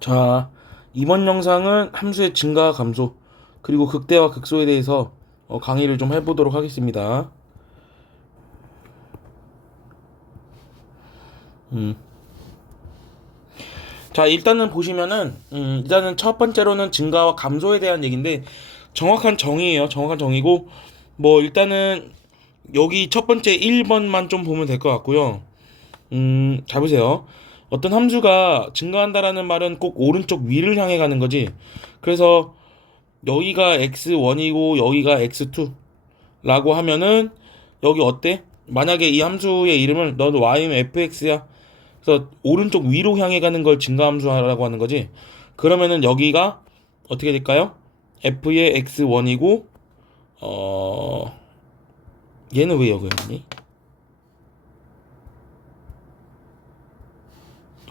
자, 이번 영상은 함수의 증가와 감소, 그리고 극대와 극소에 대해서 강의를 좀 해보도록 하겠습니다. 음. 자, 일단은 보시면은, 일단은 첫 번째로는 증가와 감소에 대한 얘기인데, 정확한 정의예요. 정확한 정의고, 뭐, 일단은, 여기 첫 번째 1번만 좀 보면 될 것 같고요. 잘 보세요. 어떤 함수가 증가한다라는 말은 꼭 오른쪽 위를 향해 가는 거지. 그래서, 여기가 x1이고 여기가 x2라고 하면은 여기 어때? 만약에 이 함수의 이름을 넌 y는 fx야. 그래서 오른쪽 위로 향해 가는 걸 증가함수라고 하는 거지. 그러면은 여기가 어떻게 될까요? f의 x1이고 얘는 왜 여기였니?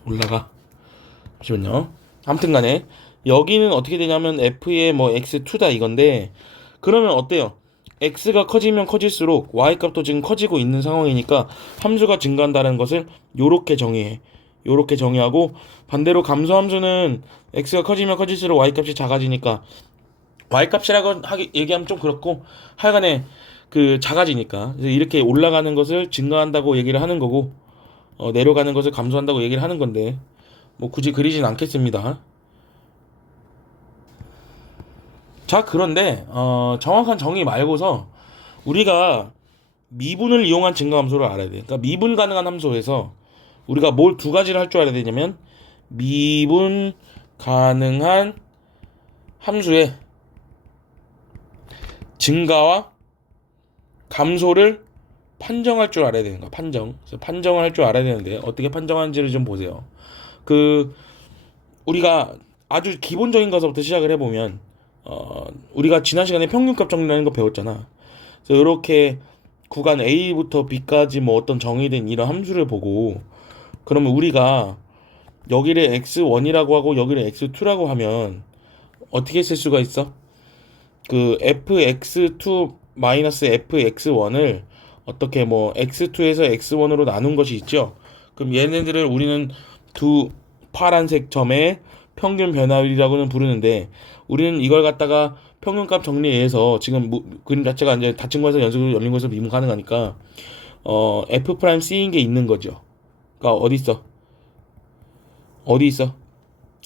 올라가. 잠시만요. 아무튼 간에 여기는 어떻게 되냐면 f의 뭐 x2다 이건데 그러면 어때요? x가 커지면 커질수록 y 값도 지금 커지고 있는 상황이니까 함수가 증가한다는 것을 요렇게 정의해. 요렇게 정의하고 반대로 감소 함수는 x가 커지면 커질수록 y 값이 작아지니까 y 값이라고 얘기하면 좀 그렇고 하여간에 그 작아지니까 이렇게 올라가는 것을 증가한다고 얘기를 하는 거고 내려가는 것을 감소한다고 얘기를 하는 건데 뭐 굳이 그리진 않겠습니다. 자, 그런데 정확한 정의 말고서 우리가 미분을 이용한 증가함수를 알아야 돼. 그러니까 미분 가능한 함수에서 우리가 뭘 두 가지를 할 줄 알아야 되냐면 미분 가능한 함수의 증가와 감소를 판정할 줄 알아야 되는 거야. 그래서 판정을 할 줄 알아야 되는데 어떻게 판정하는지를 좀 보세요. 그 우리가 아주 기본적인 것부터 시작을 해보면 우리가 지난 시간에 평균값 정리라는 거 배웠잖아. 그래서 이렇게 구간 A부터 B까지 뭐 어떤 정의된 이런 함수를 보고 그러면 우리가 여기를 x1이라고 하고 여기를 x2라고 하면 어떻게 쓸 수가 있어? 그 fx2 마이너스 fx1을 어떻게 뭐 x2에서 x1으로 나눈 것이 있죠. 그럼 얘네들을 우리는 두 파란색 점의 평균 변화율이라고는 부르는데 우리는 이걸 갖다가 평균값 정리해서 지금 그림 자체가 이제 닫힌 거에서 연속으로 열린 거에서 미분 가능하니까 f 프라임 c인 게 있는 거죠. 그러니까 어디 있어?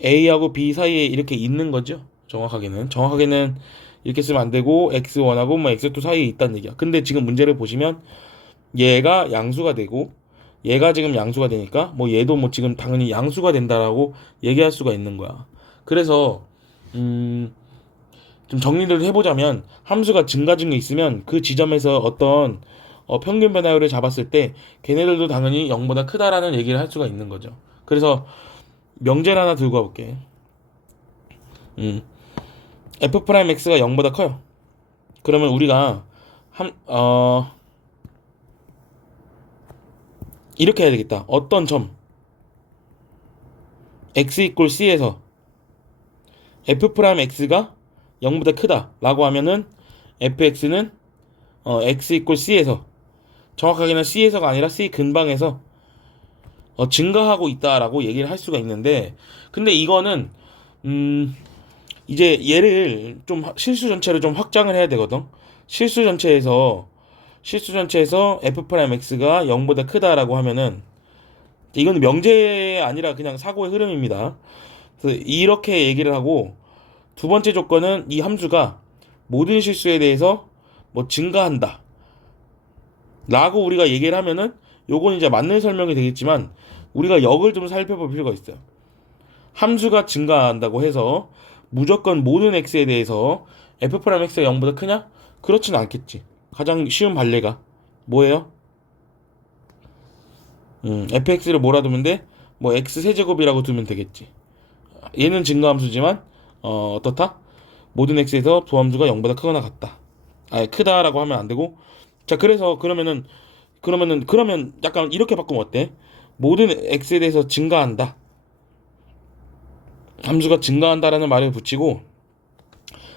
a하고 b 사이에 이렇게 있는 거죠. 정확하게는 이렇게 쓰면 안 되고 x1하고 뭐 x2 사이에 있다는 얘기야. 근데 지금 문제를 보시면 얘가 양수가 되고 얘가 지금 양수가 되니까 뭐 얘도 뭐 지금 당연히 양수가 된다라고 얘기할 수가 있는 거야. 그래서 음, 좀 정리를 해보자면 함수가 증가진 게 있으면 그 지점에서 어떤 평균 변화율을 잡았을 때 걔네들도 당연히 0보다 크다라는 얘기를 할 수가 있는 거죠. 그래서 명제를 하나 들고 와볼게. 음, f 프라임 x가 0보다 커요. 그러면 우리가 한, 이렇게 해야 되겠다. 어떤 점 x 이꼴 c에서 f 프라임 x가 0보다 크다라고 하면은 fx는 x 이꼴 c에서 정확하게는 c에서가 아니라 c 근방에서 증가하고 있다라고 얘기를 할 수가 있는데 근데 이거는 이제 얘를 좀 실수 전체로 좀 확장을 해야 되거든. 실수 전체에서 f 프라임 x가 0보다 크다라고 하면은 이거는 명제 아니라 그냥 사고의 흐름입니다. 그래서 이렇게 얘기를 하고 두 번째 조건은 이 함수가 모든 실수에 대해서 뭐 증가한다 라고 우리가 얘기를 하면은 요건 이제 맞는 설명이 되겠지만 우리가 역을 좀 살펴볼 필요가 있어요. 함수가 증가한다고 해서 무조건 모든 x에 대해서 f 프라임 x가 0보다 크냐? 그렇진 않겠지. 가장 쉬운 발레가 뭐예요? fx를 몰아두면 돼? 뭐 x 세제곱이라고 두면 되겠지. 얘는 증가함수지만 어떻다? 모든 x에서 부함수가 0보다 크거나 같다. 크다라고 하면 안 되고. 자, 그래서 그러면 약간 이렇게 바꾸면 어때? 모든 x에 대해서 증가한다. 함수가 증가한다라는 말을 붙이고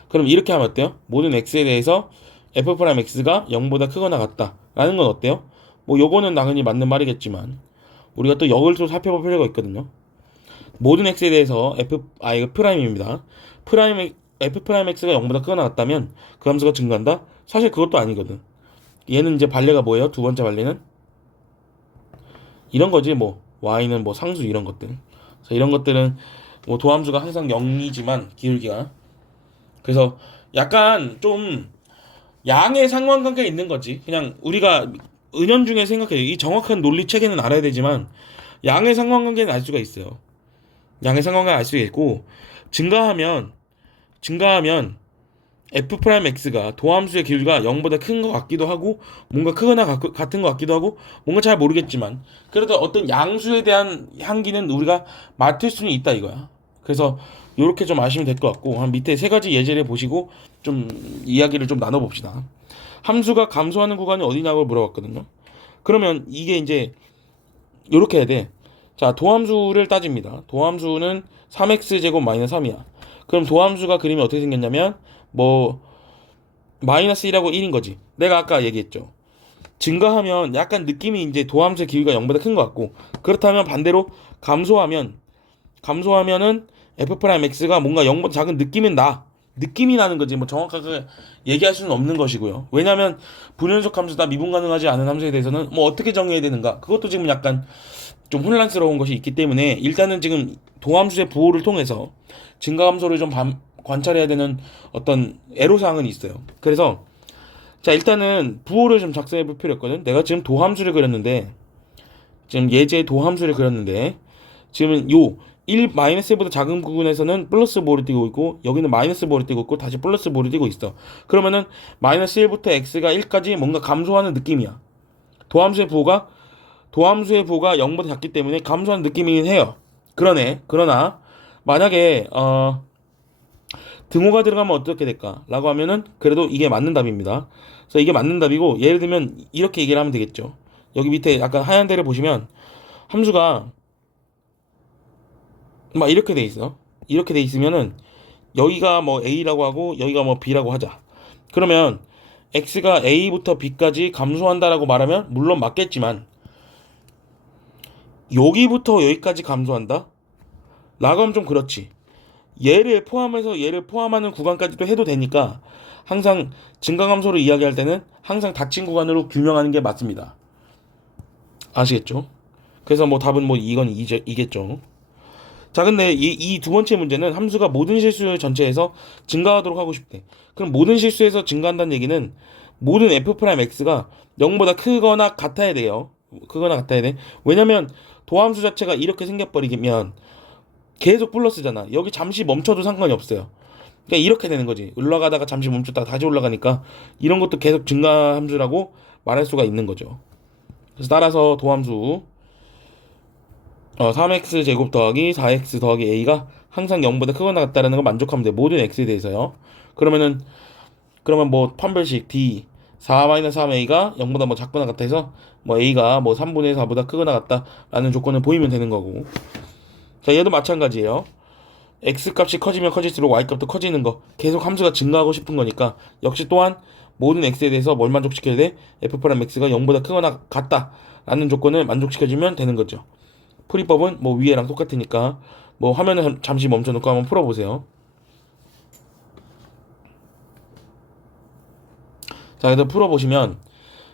그럼 이렇게 하면 어때요? 모든 x에 대해서 f 프라임 x가 0보다 크거나 같다. 라는 건 어때요? 뭐 요거는 당연히 맞는 말이겠지만 우리가 또 역을 좀 살펴볼 필요가 있거든요. 모든 x에 대해서 이거 프라임입니다. f 프라임 x가 0보다 크거나 같다면 그 함수가 증가한다? 사실 그것도 아니거든. 얘는 이제 반례가 뭐예요? 두 번째 반례는 이런 거지. 뭐 y는 뭐 상수 이런 것들. 그래서 이런 것들은 뭐 도함수가 항상 0이지만 기울기가, 그래서 약간 좀 양의 상관관계가 있는 거지. 그냥 우리가 은연중에 생각해. 이 정확한 논리 체계는 알아야 되지만 양의 상관관계는 알 수가 있어요. 양의 상관관계를 알 수가 있고, 증가하면 f 프라임 x가 도함수의 기울기가 0보다 큰 것 같기도 하고, 뭔가 크거나 같은 것 같기도 하고, 뭔가 잘 모르겠지만 그래도 어떤 양수에 대한 향기는 우리가 맡을 수는 있다 이거야. 그래서 요렇게 좀 아시면 될 것 같고, 한 밑에 세 가지 예제를 보시고 좀 이야기를 좀 나눠봅시다. 함수가 감소하는 구간이 어디냐고 물어봤거든요. 그러면 이게 이제 요렇게 해야 돼. 자, 도함수를 따집니다. 도함수는 3x제곱 마이너스 3이야. 그럼 도함수가 그림이 어떻게 생겼냐면 뭐 마이너스 1하고 1인 거지. 내가 아까 얘기했죠. 증가하면 약간 느낌이 이제 도함수의 기울기가 0보다 큰 것 같고, 그렇다면 반대로 감소하면은 f 프라임 x가 뭔가 0보다 작은 느낌이 나는 거지. 뭐 정확하게 얘기할 수는 없는 것이고요. 왜냐하면 불연속 함수다, 미분 가능하지 않은 함수에 대해서는 뭐 어떻게 정해야 되는가, 그것도 지금 약간 좀 혼란스러운 것이 있기 때문에 일단은 지금 도함수의 부호를 통해서 증가함수를 좀 관찰해야 되는 어떤 애로사항은 있어요. 그래서 자, 일단은 부호를 좀 작성해 볼 필요 있거든. 내가 지금 도함수를 그렸는데, 지금 예제 도함수를 그렸는데, 지금 요 1-1보다 작은 부분에서는 플러스 부호를 띄고 있고, 여기는 마이너스 부호를 띄고 있고, 다시 플러스 부호를 띄고 있어. 그러면은 마이너스 1부터 x가 1까지 뭔가 감소하는 느낌이야. 도함수의 부호가 도함수의 부호가 0보다 작기 때문에 감소하는 느낌이긴 해요. 그러나 만약에 등호가 들어가면 어떻게 될까? 라고 하면은 그래도 이게 맞는 답입니다. 그래서 이게 맞는 답이고, 예를 들면 이렇게 얘기를 하면 되겠죠. 여기 밑에 약간 하얀 데를 보시면 함수가 막 이렇게 돼 있어. 이렇게 돼 있으면은 여기가 뭐 a라고 하고 여기가 뭐 b라고 하자. 그러면 x가 a부터 b까지 감소한다라고 말하면 물론 맞겠지만, 여기부터 여기까지 감소한다? 라고 하면 좀 그렇지. 얘를 포함하는 구간까지도 해도 되니까 항상 증가감소를 이야기할 때는 항상 닫힌 구간으로 규명하는 게 맞습니다. 아시겠죠? 그래서 뭐 답은 뭐 이건 이겠죠. 자, 근데 이 두 번째 문제는 함수가 모든 실수 전체에서 증가하도록 하고 싶대. 그럼 모든 실수에서 증가한다는 얘기는 모든 f 프라임 x가 0보다 크거나 같아야 돼요. 크거나 같아야 돼. 왜냐면 도함수 자체가 이렇게 생겨버리면 계속 플러스잖아. 여기 잠시 멈춰도 상관이 없어요. 그러니까 이렇게 되는 거지. 올라가다가 잠시 멈췄다가 다시 올라가니까 이런 것도 계속 증가 함수라고 말할 수가 있는 거죠. 그래서 따라서 도함수 3x 제곱 더하기 4x 더하기 a가 항상 0보다 크거나 같다라는 걸 만족하면 돼. 모든 x에 대해서요. 그러면 뭐 판별식 d 4-3a가 0보다 뭐 작거나 같아 해서 뭐 a가 뭐 3분의 4보다 크거나 같다라는 조건을 보이면 되는 거고. 자, 얘도 마찬가지예요. x 값이 커지면 커질수록 y 값도 커지는 거. 계속 함수가 증가하고 싶은 거니까 역시 또한 모든 x에 대해서 뭘 만족시켜야 돼? f 프라임 x가 0보다 크거나 같다라는 조건을 만족시켜주면 되는 거죠. 풀이법은 뭐 위에랑 똑같으니까 뭐 화면을 잠시 멈춰놓고 한번 풀어보세요. 자, 그래서 풀어보시면,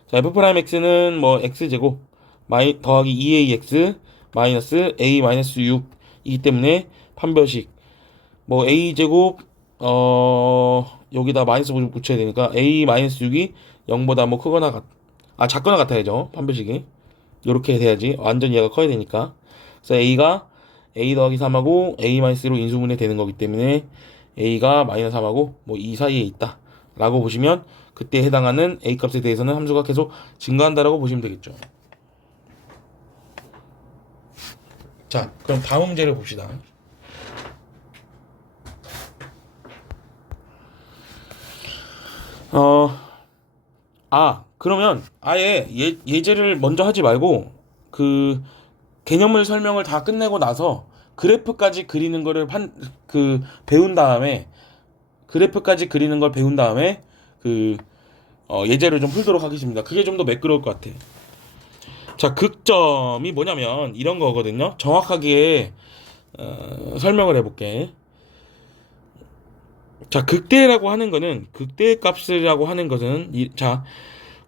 자, f 프라임 x는 뭐 x제곱 더하기 2ax 마이너스 a 마이너스 6이기 때문에 판별식 뭐 a제곱 여기다 마이너스 붙여야 되니까 a 마이너스 6이 0보다 뭐 크거나 작거나 같아야죠. 판별식이 요렇게 돼야지 완전 얘가 커야 되니까. 그래서 a가 a 더하기 3하고 a 마이너스로 인수분해 되는 거기 때문에 a가 마이너스 3하고 뭐 이 사이에 있다 라고 보시면, 그때 해당하는 a 값에 대해서는 함수가 계속 증가한다라고 보시면 되겠죠. 자, 그럼 다음 문제를 봅시다. 그러면 아예 예제를 먼저 하지 말고 그 개념을 설명을 다 끝내고 나서 그래프까지 그리는 거를 배운 다음에, 예제를 좀 풀도록 하겠습니다. 그게 좀 더 매끄러울 것 같아. 자, 극점이 뭐냐면 이런 거거든요. 정확하게 설명을 해볼게. 자, 극대라고 하는 거는 극대 값이라고 하는 것은 자,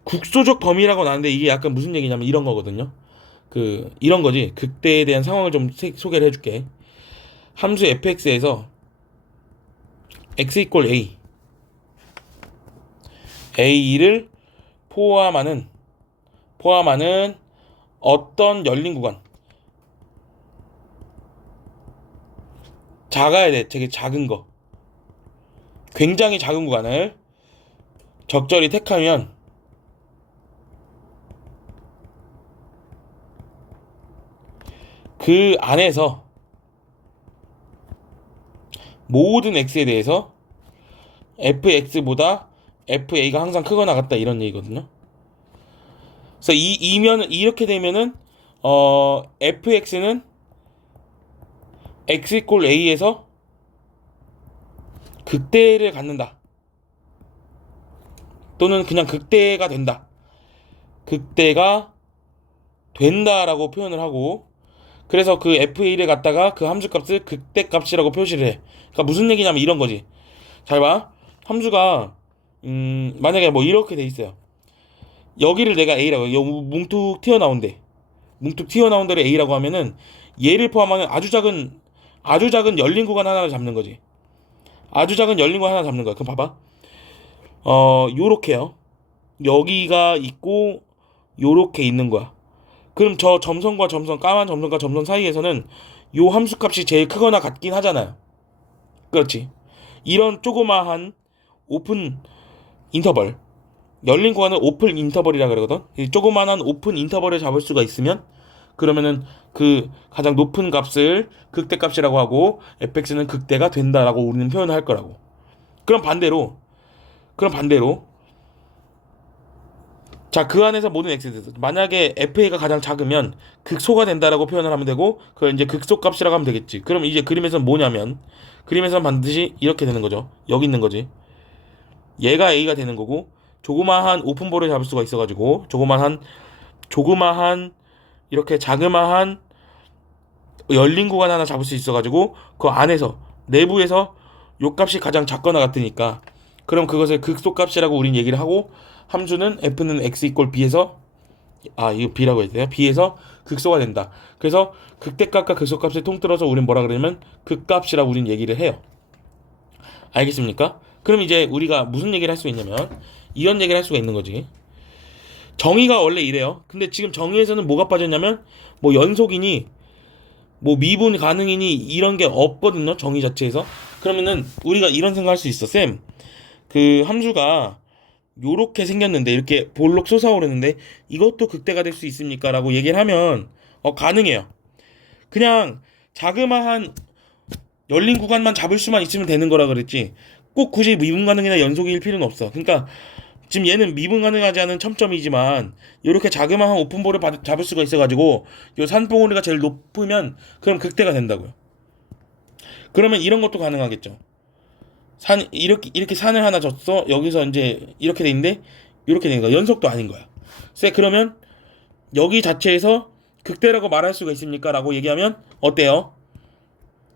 국소적 범위라고 나는데 이게 약간 무슨 얘기냐면 이런 거거든요. 이런 거지. 극대에 대한 상황을 좀 소개를 해줄게. 함수 fx에서 x 이퀄 a a를 포함하는 어떤 열린 구간, 작아야 돼. 되게 작은 거, 굉장히 작은 구간을 적절히 택하면 그 안에서 모든 x에 대해서 fx보다 fa가 항상 크거나 같다, 이런 얘기거든요. 그래서 이면은 이렇게 되면은 fx는 x 이퀄 a에서 극대를 갖는다, 또는 그냥 극대가 된다, 극대가 된다라고 표현을 하고, 그래서 그 fa를 갖다가 그 함수값을 극대값이라고 표시를 해. 그러니까 무슨 얘기냐면 이런 거지. 잘 봐. 함수가 만약에 뭐 이렇게 돼 있어요. 여기를 내가 a라고, 뭉툭 튀어나온 데를 a라고 하면은 얘를 포함하는 아주 작은 열린 구간 하나를 잡는 거지. 아주 작은 열린 구간 하나 잡는 거야. 그럼 봐봐. 요렇게요. 여기가 있고 요렇게 있는 거야. 그럼 저 점선과 점선, 까만 점선과 점선 사이에서는 요 함수값이 제일 크거나 같긴 하잖아요. 그렇지. 이런 조그마한 오픈 인터벌, 열린 구간은 오픈 인터벌이라 그러거든. 이 조그마한 오픈 인터벌을 잡을 수가 있으면 그러면은 그 가장 높은 값을 극대값이라고 하고 fx는 극대가 된다라고 우리는 표현을 할 거라고. 그럼 반대로 자, 그 안에서 모든 x에 대해서 만약에 fa가 가장 작으면 극소가 된다라고 표현을 하면 되고, 그걸 이제 극소값이라고 하면 되겠지. 그럼 이제 그림에서는 뭐냐면, 그림에서는 반드시 이렇게 되는 거죠. 여기 있는 거지. 얘가 a가 되는 거고, 조그마한 오픈볼을 잡을 수가 있어가지고, 조그마한 이렇게 자그마한 열린 구간 하나 잡을 수 있어가지고, 그 안에서 내부에서 요 값이 가장 작거나 같으니까, 그럼 그것을 극소값이라고 우린 얘기를 하고, 함수는 f는 x 이퀄 b에서, 이거 b라고 했어요. b에서 극소가 된다. 그래서 극대값과 극소값을 통틀어서 우린 뭐라 그러냐면 극값이라고 우린 얘기를 해요. 알겠습니까? 그럼 이제 우리가 무슨 얘기를 할 수 있냐면 이런 얘기를 할 수가 있는 거지. 정의가 원래 이래요. 근데 지금 정의에서는 뭐가 빠졌냐면 뭐 연속이니 뭐 미분 가능이니 이런 게 없거든요. 정의 자체에서. 그러면은 우리가 이런 생각할 수 있어. 쌤, 그 함수가 요렇게 생겼는데, 이렇게 볼록 솟아오르는데 이것도 극대가 될 수 있습니까? 라고 얘기를 하면 가능해요. 그냥 자그마한 열린 구간만 잡을 수만 있으면 되는 거라 그랬지, 꼭 굳이 미분 가능이나 연속일 필요는 없어. 그러니까 지금 얘는 미분 가능하지 않은 첨점이지만 이렇게 자그마한 오픈볼을 잡을 수가 있어가지고 요 산봉우리가 제일 높으면 그럼 극대가 된다고요. 그러면 이런 것도 가능하겠죠. 이렇게 산을 하나 줬어. 여기서 이제 이렇게 돼 있는데 이렇게 된 거야. 연속도 아닌 거야. 그러면 여기 자체에서 극대라고 말할 수가 있습니까? 라고 얘기하면 어때요?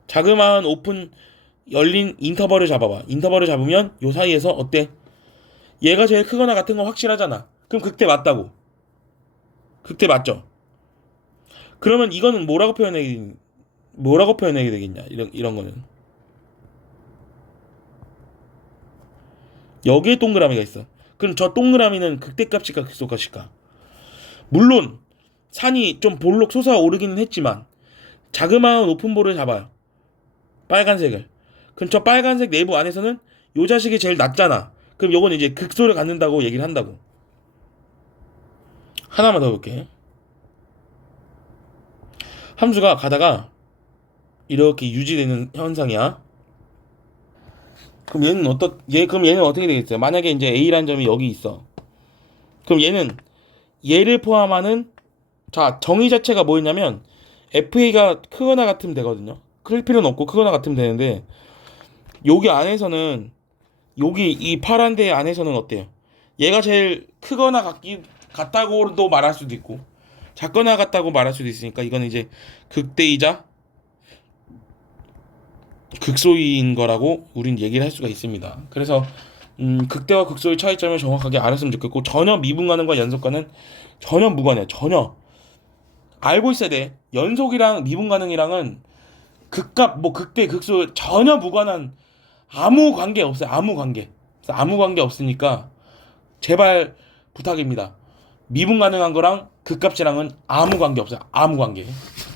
자그마한 오픈 열린 인터벌을 잡아봐. 인터벌을 잡으면 요 사이에서 어때? 얘가 제일 크거나 같은 건 확실하잖아. 그럼 극대 맞다고. 극대 맞죠? 그러면 이거는 뭐라고 표현하게 되겠냐? 이런 거는. 여기에 동그라미가 있어. 그럼 저 동그라미는 극대값일까 극소값일까? 물론 산이 좀 볼록 솟아오르기는 했지만 자그마한 오픈볼을 잡아요. 빨간색을. 그럼 저 빨간색 내부 안에서는 요 자식이 제일 낮잖아. 그럼 요건 이제 극소를 갖는다고 얘기를 한다고. 하나만 더 볼게. 함수가 가다가 이렇게 유지되는 현상이야. 그럼 얘는 어떻게 되겠어요? 만약에 이제 A라는 점이 여기 있어. 그럼 얘를 포함하는, 자, 정의 자체가 뭐였냐면 FA가 크거나 같으면 되거든요. 클 필요는 없고 크거나 같으면 되는데, 여기 안에서는, 여기 이 파란 데 안에서는 어때요? 얘가 제일 크거나 같다고도 말할 수도 있고 작거나 같다고 말할 수도 있으니까 이거는 이제 극대이자 극소위인 거라고 우린 얘기를 할 수가 있습니다. 그래서 극대와 극소의 차이점을 정확하게 알았으면 좋겠고, 전혀 미분가능과 연속가는 전혀 무관해요. 전혀 알고 있어야 돼. 연속이랑 미분가능이랑은 극값 뭐 극대 극소 전혀 무관한, 아무 관계 없어요. 아무 관계. 그래서 아무 관계 없으니까 제발 부탁입니다. 미분 가능한 거랑 극값이랑은 아무 관계 없어요. 아무 관계.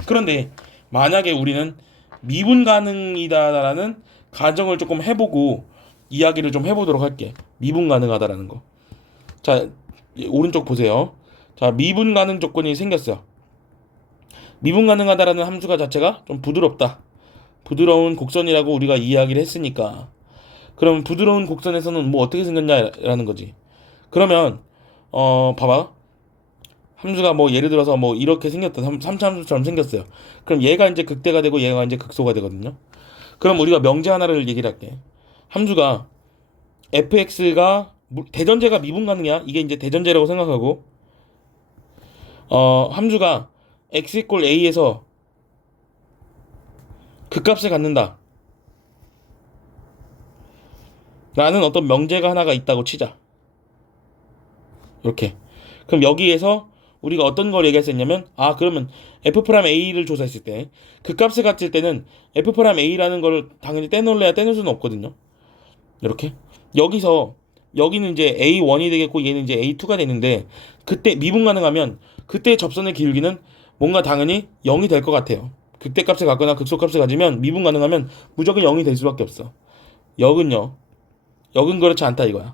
그런데 만약에 우리는 미분 가능이다라는 가정을 조금 해보고 이야기를 좀 해보도록 할게. 미분 가능하다라는 거. 자, 오른쪽 보세요. 자, 미분 가능 조건이 생겼어요. 미분 가능하다라는 함수가 자체가 좀 부드럽다. 부드러운 곡선이라고 우리가 이야기를 했으니까, 그럼 부드러운 곡선에서는 뭐 어떻게 생겼냐라는 거지. 그러면 봐봐. 함수가 뭐 예를 들어서 뭐 이렇게 생겼다. 3차 함수처럼 생겼어요. 그럼 얘가 이제 극대가 되고 얘가 이제 극소가 되거든요. 그럼 우리가 명제 하나를 얘기를 할게. 함수가 fx가 대전제가 미분 가능이야. 이게 이제 대전제라고 생각하고, 함수가 x 이꼴 a에서 극값을 갖는다 라는 어떤 명제가 하나가 있다고 치자. 이렇게. 그럼 여기에서 우리가 어떤 걸 얘기했었냐면, 그러면 f'a를 조사했을 때 극값을 갖을 때는 f'a라는 걸 당연히 떼놓을래야 떼놓을 수는 없거든요. 이렇게. 여기는 이제 a1이 되겠고 얘는 이제 a2가 되는데, 그때 미분 가능하면 그때 접선의 기울기는 뭔가 당연히 0이 될 것 같아요. 극대값을 갖거나 극소값을 가지면 미분 가능하면 무조건 0이 될 수밖에 없어. 역은 그렇지 않다 이거야.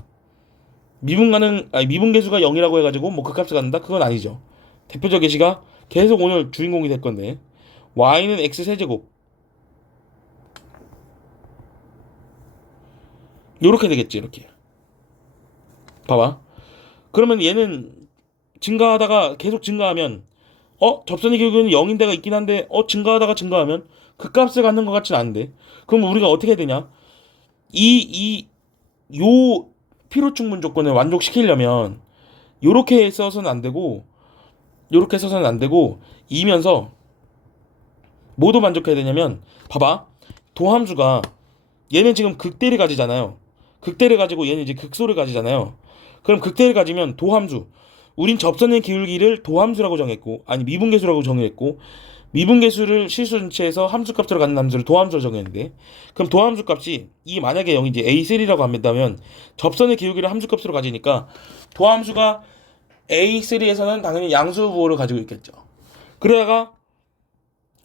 미분 계수가 0이라고 해가지고 뭐 극값을 갖는다? 그건 아니죠. 대표적 예시가 계속 오늘 주인공이 될 건데, y는 x 세제곱 요렇게 되겠지. 이렇게 봐봐. 그러면 얘는 증가하다가 계속 증가하면 접선의 기울기는 0인 데가 있긴 한데 증가하면 극값을 갖는 것 같진 않은데, 그럼 우리가 어떻게 해야 되냐? 요 피로충분 조건을 만족시키려면 요렇게 써서는 안 되고, 이면서 뭐도 만족해야 되냐면, 봐봐. 도함수가 얘는 지금 극대를 가지잖아요. 극대를 가지고 얘는 이제 극소를 가지잖아요. 그럼 극대를 가지면 도함수, 우린 접선의 기울기를 도함수라고 정했고, 아니 미분계수라고 정했고, 미분계수를 실수 전체에서 함수값으로 갖는 함수를 도함수로 정했는데, 그럼 도함수 값이 만약에 0이 이제 a3라고 한다면 접선의 기울기를 함수값으로 가지니까 도함수가 a3에서는 당연히 양수 부호를 가지고 있겠죠. 그러다가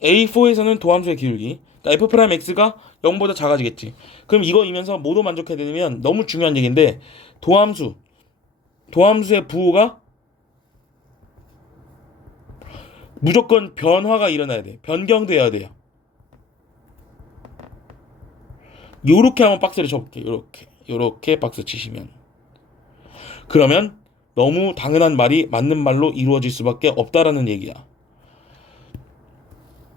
a4에서는 도함수의 기울기, 그러니까 f'x가 0보다 작아지겠지. 그럼 이거이면서 뭐도 만족해야 되냐면, 너무 중요한 얘기인데, 도함수의 부호가 무조건 변화가 일어나야 돼. 변경돼야 돼요. 요렇게 한번 박스를 쳐볼게. 요렇게 박스 치시면, 그러면 너무 당연한 말이 맞는 말로 이루어질 수밖에 없다라는 얘기야.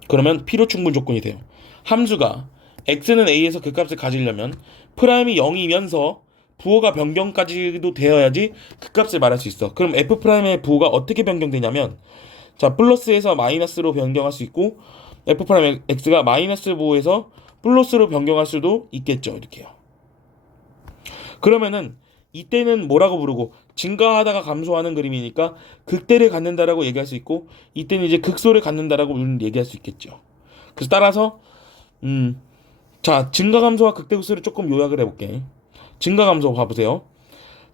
그러면 필요 충분 조건이 돼요. 함수가 x는 a에서 그 값을 가지려면 프라임이 0이면서 부호가 변경까지도 되어야지 그 값을 말할 수 있어. 그럼 f'의 부호가 어떻게 변경되냐면, 자, 플러스에서 마이너스로 변경할 수 있고, f'x가 마이너스 부호에서 플러스로 변경할 수도 있겠죠. 이렇게요. 그러면은 이때는 뭐라고 부르고, 증가하다가 감소하는 그림이니까 극대를 갖는다라고 얘기할 수 있고, 이때는 이제 극소를 갖는다라고 우리는 얘기할 수 있겠죠. 그래서 따라서 자, 증가 감소와 극대 극소를 조금 요약을 해볼게. 증가 감소 봐보세요.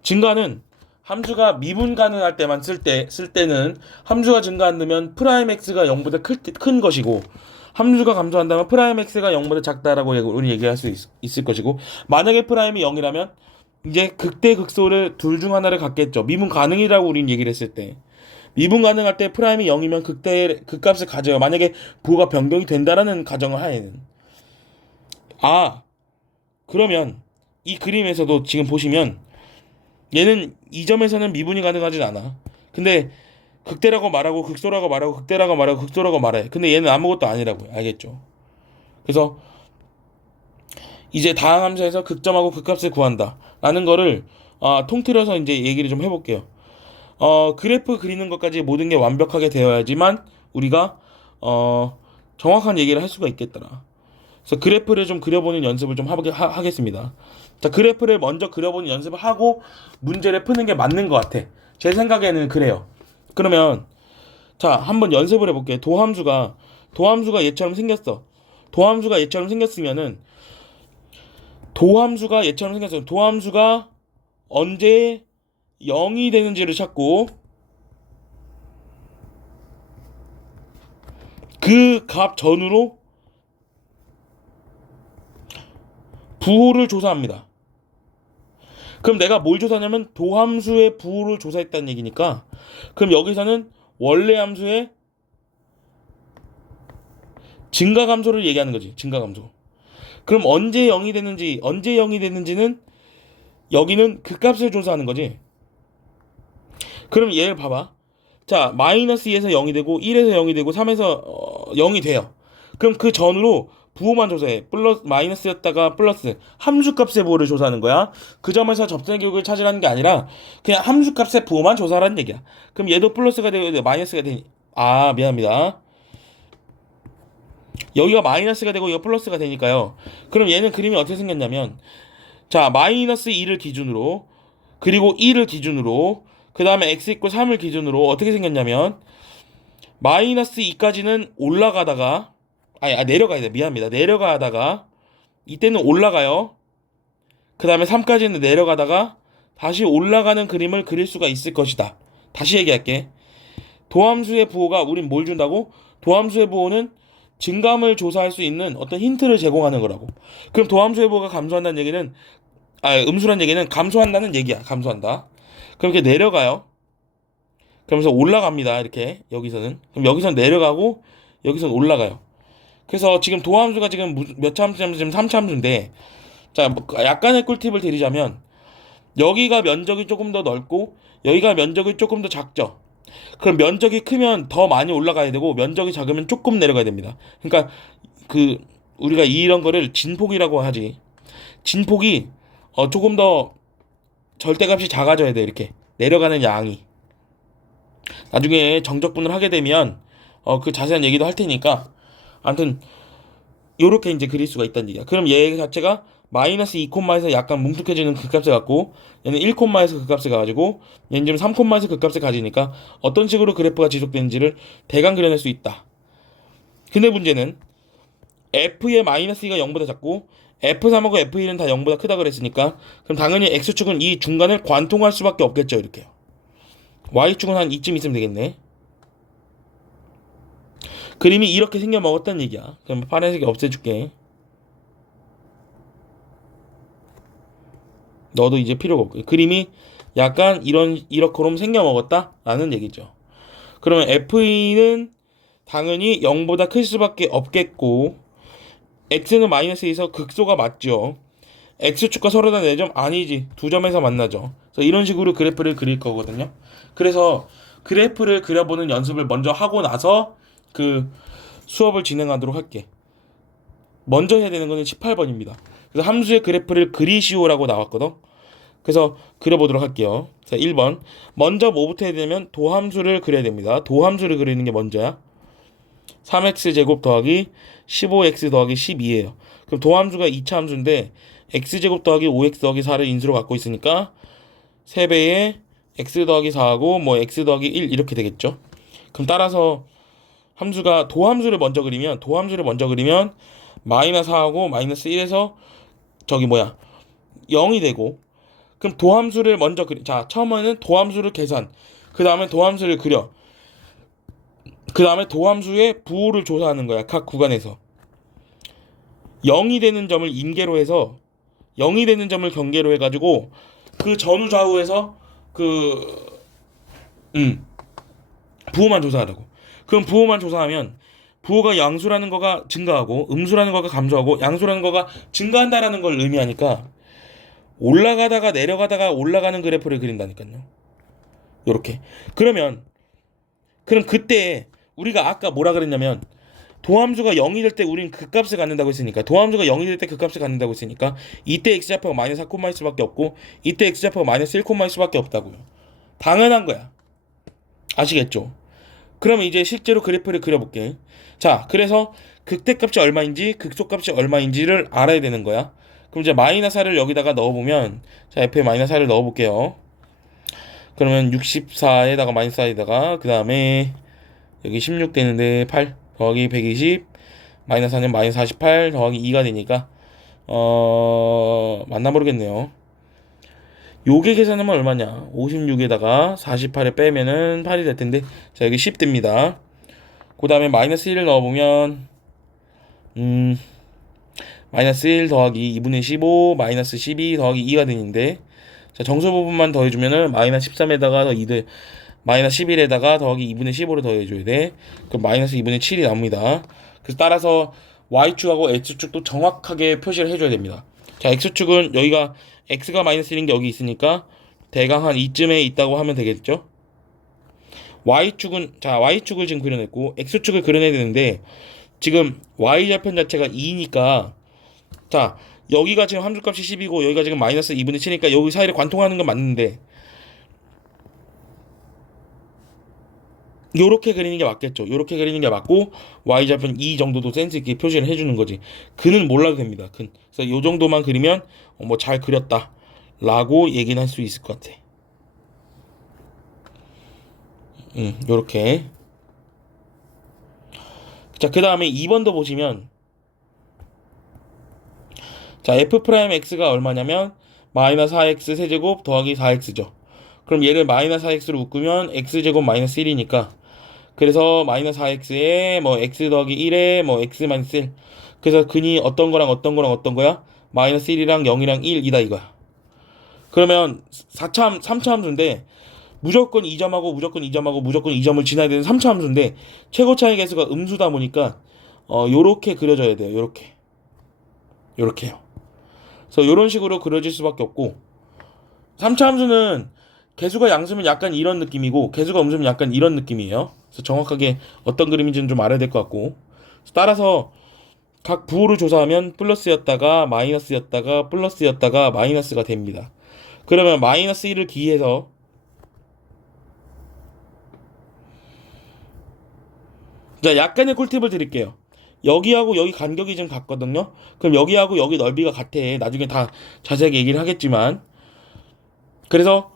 증가는 함수가 미분 가능할 때만 쓸 때는 함수가 증가한다면 프라임 x가 0보다 큰 것이고, 함수가 감소한다면 프라임 x가 0보다 작다라고 우리 얘기할 수 있을 것이고, 만약에 프라임이 0이라면 이제 극대 극소를 둘 중 하나를 갖겠죠. 미분 가능이라고 우린 얘기를 했을 때, 미분 가능할 때 프라임이 0이면 극값을 가져요. 만약에 부호가 변경이 된다라는 가정을 하에는. 그러면 이 그림에서도 지금 보시면 얘는 이 점에서는 미분이 가능하진 않아. 근데 극대라고 말하고 극소라고 말하고 극대라고 말하고 극소라고 말해. 근데 얘는 아무것도 아니라고요. 알겠죠? 그래서 이제 다항 함수에서 극점하고 극값을 구한다 라는 거를 통틀어서 이제 얘기를 좀 해볼게요. 그래프 그리는 것까지 모든 게 완벽하게 되어야지만 우리가 정확한 얘기를 할 수가 있겠더라. 그래서 그래프를 좀 그려보는 연습을 좀 하겠습니다. 자, 그래프를 먼저 그려보는 연습을 하고 문제를 푸는 게 맞는 것 같아. 제 생각에는 그래요. 그러면 자, 한번 연습을 해볼게요. 도함수가 얘처럼 생겼어. 도함수가 얘처럼 생겼으면은 도함수가 언제 0이 되는지를 찾고 그 값 전후로 부호를 조사합니다. 그럼 내가 뭘 조사하냐면 도함수의 부호를 조사했다는 얘기니까 그럼 여기서는 원래 함수의 증가감소를 얘기하는 거지. 증가감소. 그럼 언제 0이 되는지는 여기는 그 값을 조사하는 거지. 그럼 얘를 봐봐. 자, 마이너스 2에서 0이 되고 1에서 0이 되고 3에서 0이 돼요. 그럼 그 전후로 부호만 조사해. 플러스 마이너스였다가 플러스 함수값의 부호를 조사하는 거야. 그 점에서 접선교육을 찾으라는 게 아니라 그냥 함수값의 부호만 조사하라는 얘기야. 그럼 얘도 플러스가 되고 마이너스가 되니 미안합니다. 여기가 마이너스가 되고 여기가 플러스가 되니까요. 그럼 얘는 그림이 어떻게 생겼냐면 자, 마이너스 2를 기준으로 그리고 2를 기준으로 그 다음에 x 이퀄 3을 기준으로 어떻게 생겼냐면 마이너스 2까지는 올라가다가 내려가야 돼. 미안합니다. 내려가다가 이때는 올라가요. 그 다음에 3까지는 내려가다가 다시 올라가는 그림을 그릴 수가 있을 것이다. 다시 얘기할게. 도함수의 부호가 우린 뭘 준다고? 도함수의 부호는 증감을 조사할 수 있는 어떤 힌트를 제공하는 거라고. 그럼 도함수의 부호가 감소한다는 얘기는 음수란 얘기는 감소한다는 얘기야. 감소한다. 그럼 이렇게 내려가요. 그러면서 올라갑니다. 이렇게 여기서는. 그럼 여기서는 내려가고 여기서는 올라가요. 그래서 지금 도함수가 지금 몇 차 함수냐면 지금 3차 함수인데 자, 약간의 꿀팁을 드리자면 여기가 면적이 조금 더 넓고 여기가 면적이 조금 더 작죠. 그럼 면적이 크면 더 많이 올라가야 되고 면적이 작으면 조금 내려가야 됩니다. 그러니까 우리가 이런 거를 진폭이라고 하지. 진폭이 조금 더 절대값이 작아져야 돼. 이렇게 내려가는 양이. 나중에 정적분을 하게 되면 그 자세한 얘기도 할 테니까 아무튼 요렇게 이제 그릴 수가 있다는 얘기야. 그럼 얘 자체가 마이너스 2콤마에서 약간 뭉툭해지는 그 값을 갖고 얘는 1콤마에서 그 값을 가지고 얘는 지금 3콤마에서 그 값을 가지니까 어떤 식으로 그래프가 지속되는지를 대강 그려낼 수 있다. 근데 문제는 f의 마이너스 2가 0보다 작고 f3하고 f1은 다 0보다 크다 그랬으니까 그럼 당연히 x축은 이 중간을 관통할 수밖에 없겠죠. 이렇게요. y축은 한 이쯤 있으면 되겠네. 그림이 이렇게 생겨 먹었다는 얘기야. 그럼 파란색이 없애줄게. 너도 이제 필요가 없고 그림이 약간 이렇게럼 생겨 먹었다라는 얘기죠. 그러면 F는 당연히 0보다 클 수밖에 없겠고 X는 마이너스에서 극소가 맞죠. X축과 서로 다 4점 아니지. 2점에서 만나죠. 그래서 이런 식으로 그래프를 그릴 거거든요. 그래서 그래프를 그려보는 연습을 먼저 하고 나서 그 수업을 진행하도록 할게. 먼저 해야 되는 거는 18번입니다. 그래서 함수의 그래프를 그리시오라고 나왔거든. 그래서 그려보도록 할게요. 자, 1번. 먼저 뭐부터 해야 되냐면 도함수를 그려야 됩니다. 도함수를 그리는 게 먼저야. 3x제곱 더하기 15x 더하기 12예요. 그럼 도함수가 2차 함수인데 x제곱 더하기 5x 더하기 4를 인수로 갖고 있으니까 3배에 x 더하기 4하고 뭐 x 더하기 1 이렇게 되겠죠. 그럼 따라서 함수가 도함수를 먼저 그리면 마이너스 4하고 마이너스 1에서 0이 되고 그럼 도함수를 먼저 자, 처음에는 도함수를 계산 그 다음에 도함수를 그려 그 다음에 도함수의 부호를 조사하는 거야. 각 구간에서 0이 되는 점을 임계로 해서 0이 되는 점을 경계로 해가지고 그 전후 좌우에서 부호만 조사하라고. 그럼 부호만 조사하면 부호가 양수라는 거가 증가하고 음수라는 거가 감소하고 양수라는 거가 증가한다라는 걸 의미하니까 올라가다가 내려가다가 올라가는 그래프를 그린다니까요. 요렇게. 그럼 그때 우리가 아까 뭐라 그랬냐면 도함수가 0이 될 때 우린 그 값을 갖는다고 했으니까 도함수가 0이 될 때 그 값을 갖는다고 했으니까 이때 x좌표가 마이너스 4콤마일 수밖에 없고 이때 x좌표가 마이너스 1콤마일 수밖에 없다고요. 당연한 거야. 아시겠죠? 그러면 이제 실제로 그래프를 그려볼게. 자, 그래서 극대값이 얼마인지 극소값이 얼마인지를 알아야 되는 거야. 그럼 이제 마이너스 4를 여기다가 넣어보면, 자, f에 마이너스 4를 넣어볼게요. 그러면 64에다가 마이너스 4에다가 그 다음에 여기 16 되는데 8 더하기 120 마이너스 4는 마이너스 48 더하기 2가 되니까 맞나 모르겠네요. 요게 계산하면 얼마냐? 56에다가 48을 빼면은 8이 될 텐데, 자, 여기 10 됩니다. 그 다음에 마이너스 1을 넣어보면 마이너스 1 더하기 2분의 15 마이너스 12 더하기 2가 되는데, 자, 정수 부분만 더해주면은 마이너스 13에다가 더 2들 마이너스 11에다가 더하기 2분의 15를 더해줘야 돼. 그럼 마이너스 2분의 7이 나옵니다. 그래서 따라서 Y축하고 X축도 정확하게 표시를 해줘야 됩니다. 자, X축은 여기가 X가 마이너스 1인 게 여기 있으니까 대강 한 이쯤에 있다고 하면 되겠죠. Y축은, 자, Y축을 지금 그려냈고 X축을 그려내야 되는데, 지금 Y좌편 자체가 2니까, 자, 여기가 지금 함수값이 10이고 여기가 지금 마이너스 2분의 7이니까 여기 사이를 관통하는 건 맞는데, 요렇게 그리는 게 맞겠죠. 요렇게 그리는 게 맞고 Y좌편 2 정도도 센스 있게 표시를 해주는 거지. 근은 몰라도 됩니다. 근. 그래서 요 정도만 그리면 뭐 잘 그렸다 라고 얘기는 할 수 있을 것 같아. 요렇게. 자, 그 다음에 2번도 보시면, 자, f'x가 얼마냐면 마이너스 4x 세제곱 더하기 4x죠. 그럼 얘를 마이너스 4x로 묶으면 x제곱 마이너스 1이니까, 그래서 마이너스 4x에 뭐 x 더하기 1에 뭐 x 마이너스 1. 그래서 근이 어떤 거랑 어떤 거랑 어떤 거야? 마이너스 1이랑 0이랑 1이다 이거야. 그러면 3차 함수인데 무조건 2점하고 무조건 2점하고 무조건 2점을 지나야 되는 3차 함수인데, 최고 차이 계수가 음수다 보니까 요렇게 그려져야 돼요. 요렇게요. 그래서 요런 식으로 그려질 수밖에 없고, 3차 함수는 개수가 양수면 약간 이런 느낌이고 개수가 음수면 약간 이런 느낌이에요. 그래서 정확하게 어떤 그림인지는 좀 알아야 될 것 같고, 따라서 각 부호를 조사하면 플러스였다가 마이너스였다가 플러스였다가 마이너스가 됩니다. 그러면 마이너스 1을 기해서, 자, 약간의 꿀팁을 드릴게요. 여기하고 여기 간격이 좀 같거든요. 그럼 여기하고 여기 넓이가 같아. 나중에 다 자세하게 얘기를 하겠지만, 그래서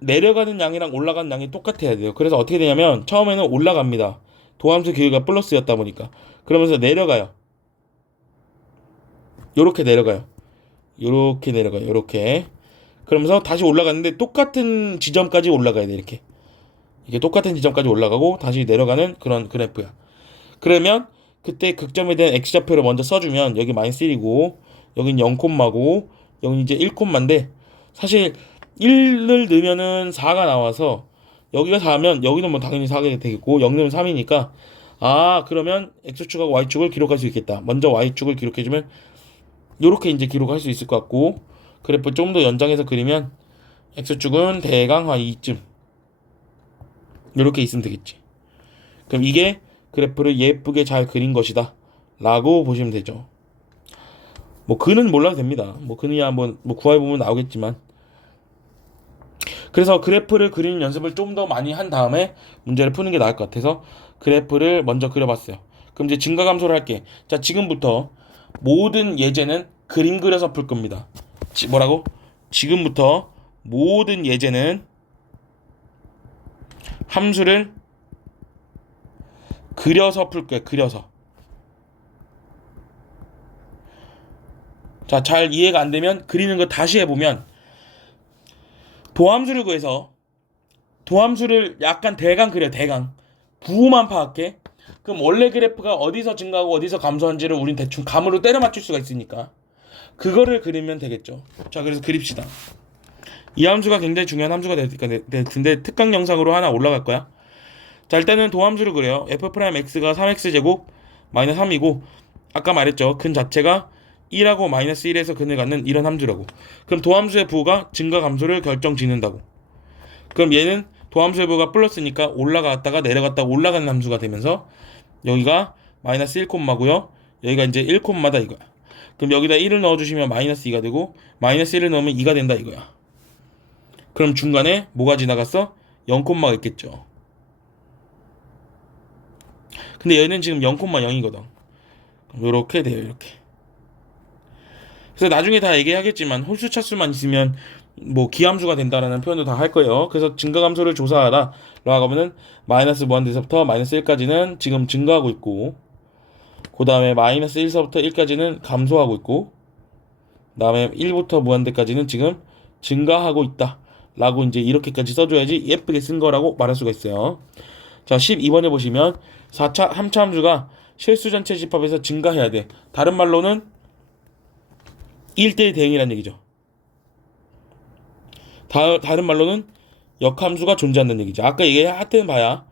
내려가는 양이랑 올라가는 양이 똑같아야 돼요. 그래서 어떻게 되냐면 처음에는 올라갑니다. 도함수 길이가 플러스였다 보니까. 그러면서 내려가요. 요렇게 내려가요. 요렇게 내려가요. 요렇게. 그러면서 다시 올라가는데 똑같은 지점까지 올라가야 돼. 이렇게. 이게 똑같은 지점까지 올라가고 다시 내려가는 그런 그래프야. 그러면 그때 극점에 대한 x좌표를 먼저 써주면 여기 마이너스 1이고 여긴 0콤마고 여긴 이제 1콤마인데, 사실 1을 넣으면은 4가 나와서 여기가 4면 여기는 뭐 당연히 4가 되겠고 0 넣으면 3이니까, 그러면 x축하고 y축을 기록할 수 있겠다. 먼저 y축을 기록해주면 요렇게 이제 기록할 수 있을 것 같고, 그래프 좀 더 연장해서 그리면 x축은 대강 한 이쯤 요렇게 있으면 되겠지. 그럼 이게 그래프를 예쁘게 잘 그린 것이다 라고 보시면 되죠. 뭐 근은 몰라도 됩니다. 뭐 근이야 뭐 구해보면 나오겠지만, 그래서 그래프를 그리는 연습을 좀 더 많이 한 다음에 문제를 푸는 게 나을 것 같아서 그래프를 먼저 그려봤어요. 그럼 이제 증가감소를 할게. 자, 지금부터 모든 예제는 그림 그려서 풀 겁니다. 뭐라고? 지금부터 모든 예제는 함수를 그려서 풀 거야. 그려서. 자, 잘 이해가 안 되면 그리는 거 다시 해보면, 도함수를 구해서 도함수를 약간 대강 그려. 대강 부호만 파악해. 그럼 원래 그래프가 어디서 증가하고 어디서 감소한지를 우린 대충 감으로 때려 맞출 수가 있으니까 그거를 그리면 되겠죠. 자, 그래서 그립시다. 이 함수가 굉장히 중요한 함수가 될 텐데 특강 영상으로 하나 올라갈 거야. 자, 일단은 도함수를 그려요. f'x가 3x제곱 마이너스 3이고, 아까 말했죠. 근 자체가 1하고 마이너스 1에서 근을 갖는 이런 함수라고. 그럼 도함수의 부호가 증가 감소를 결정짓는다고. 그럼 얘는 도함수의 부호가 플러스니까 올라갔다가 내려갔다가 올라가는 함수가 되면서 여기가 마이너스 1콤마고요. 여기가 이제 1콤마다 이거야. 그럼 여기다 1을 넣어주시면 마이너스 2가 되고 마이너스 1을 넣으면 2가 된다 이거야. 그럼 중간에 뭐가 지나갔어? 0콤마가 있겠죠. 근데 얘는 지금 0,0이거든. 요렇게 돼요. 이렇게. 그래서 나중에 다 얘기하겠지만 홀수 차수만 있으면 뭐 기함수가 된다라는 표현도 다 할 거예요. 그래서 증가감소를 조사하라 라고 하면은 마이너스 무한대에서부터 마이너스 1까지는 지금 증가하고 있고, 그 다음에 마이너스 1서부터 1까지는 감소하고 있고, 그 다음에 1부터 무한대까지는 지금 증가하고 있다 라고 이제 이렇게까지 써줘야지 예쁘게 쓴 거라고 말할 수가 있어요. 자, 12번에 보시면 4차 3차 함수가 실수 전체 집합에서 증가해야 돼. 다른 말로는 1대1 대응이라는 얘기죠. 다른 말로는 역함수가 존재한다는 얘기죠. 아까 얘기했던 바야.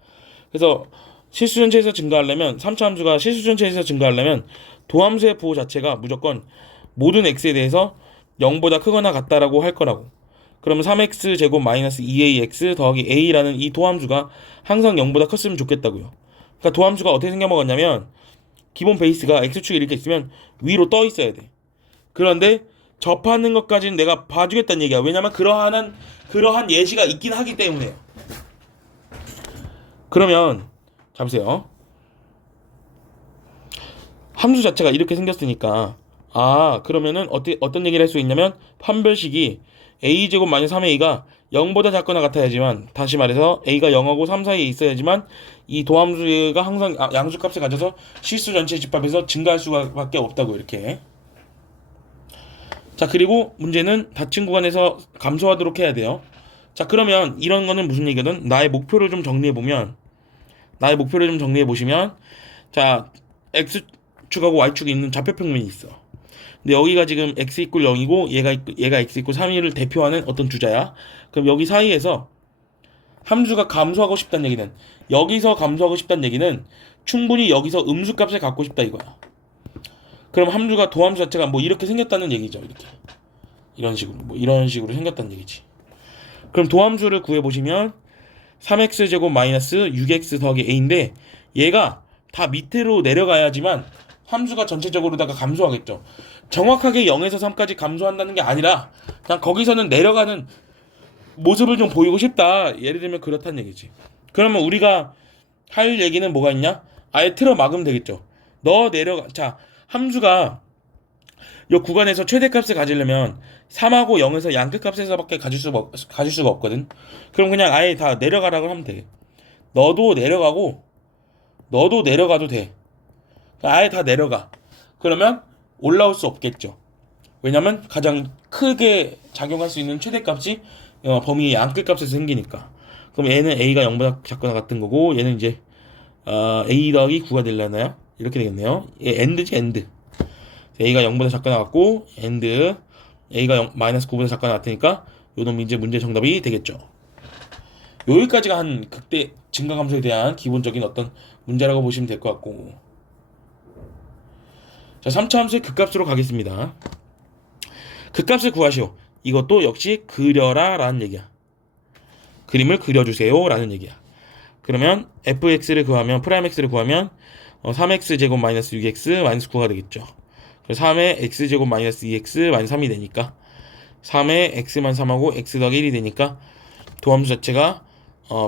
그래서 실수 전체에서 증가하려면 3차 함수가 실수 전체에서 증가하려면 도함수의 부호 자체가 무조건 모든 x에 대해서 0보다 크거나 같다라고 할 거라고. 그러면 3x 제곱 마이너스 2ax 더하기 a라는 이 도함수가 항상 0보다 컸으면 좋겠다고요. 그러니까 도함수가 어떻게 생겨먹었냐면 기본 베이스가 x축이 이렇게 있으면 위로 떠 있어야 돼. 그런데 접하는 것까지는 내가 봐주겠다는 얘기야. 왜냐면 그러한 예시가 있긴 하기 때문에요. 그러면 잡으세요. 함수 자체가 이렇게 생겼으니까 그러면은 어떤 얘기를 할 수 있냐면 판별식이 a제곱 마이너스 3a가 0보다 작거나 같아야지만, 다시 말해서 a가 0하고 3 사이에 있어야지만 이 도함수가 항상 양수값을 가져서 실수 전체 집합에서 증가할 수밖에 없다고. 이렇게. 자, 그리고 문제는 닫힌 구간에서 감소하도록 해야 돼요. 자, 그러면 이런 거는 무슨 얘기든 나의 목표를 좀 정리해보면, 자, x축하고 y축이 있는 좌표평면이 있어. 근데 여기가 지금 x 이퀄 0이고 얘가 x 이퀄 3을 대표하는 어떤 주자야. 그럼 여기 사이에서 함수가 감소하고 싶다는 얘기는, 여기서 감소하고 싶다는 얘기는 충분히 여기서 음수값을 갖고 싶다 이거야. 그럼 함수가 도함수 자체가 뭐 이렇게 생겼다는 얘기죠. 이렇게. 이런 식으로 생겼다는 얘기지. 그럼 도함수를 구해보시면 3x 제곱 마이너스 6x 더하기 a인데 얘가 다 밑으로 내려가야지만 함수가 전체적으로다가 감소하겠죠. 정확하게 0에서 3까지 감소한다는 게 아니라 그냥 거기서는 내려가는 모습을 좀 보이고 싶다. 예를 들면 그렇다는 얘기지. 그러면 우리가 할 얘기는 뭐가 있냐? 아예 틀어 막으면 되겠죠. 너 내려가. 자, 함수가 이 구간에서 최대값을 가지려면 3하고 0에서 양끝값에서밖에 가질 수가 없거든. 그럼 그냥 아예 다 내려가라고 하면 돼. 너도 내려가도 돼. 아예 다 내려가. 그러면 올라올 수 없겠죠. 왜냐면 가장 크게 작용할 수 있는 최대값이 범위의 양끝값에서 생기니까. 그럼 얘는 a가 0보다 작거나 같은 거고, 얘는 이제 a 더하기 9가 되려나요? 이렇게 되겠네요. 얘 end지 end. a가 0보다 작거나 같고 and a가 마이너스 9보다 작거나 같으니까 요놈이 이제 문제 정답이 되겠죠. 여기까지가 한 극대 증가감소에 대한 기본적인 어떤 문제라고 보시면 될 것 같고, 자, 3차 함수의 극값으로 가겠습니다. 극값을 구하시오. 이것도 역시 그려라 라는 얘기야. 그림을 그려주세요 라는 얘기야. 그러면 fx를 구하면 프라임 x를 구하면 3x 제곱 마이너스 6x 마이너스 9가 되겠죠. 3에 x제곱 마이너스 2x 마이너스 3이 되니까 3에 x만 3하고 x 더하기 1이 되니까 도함수 자체가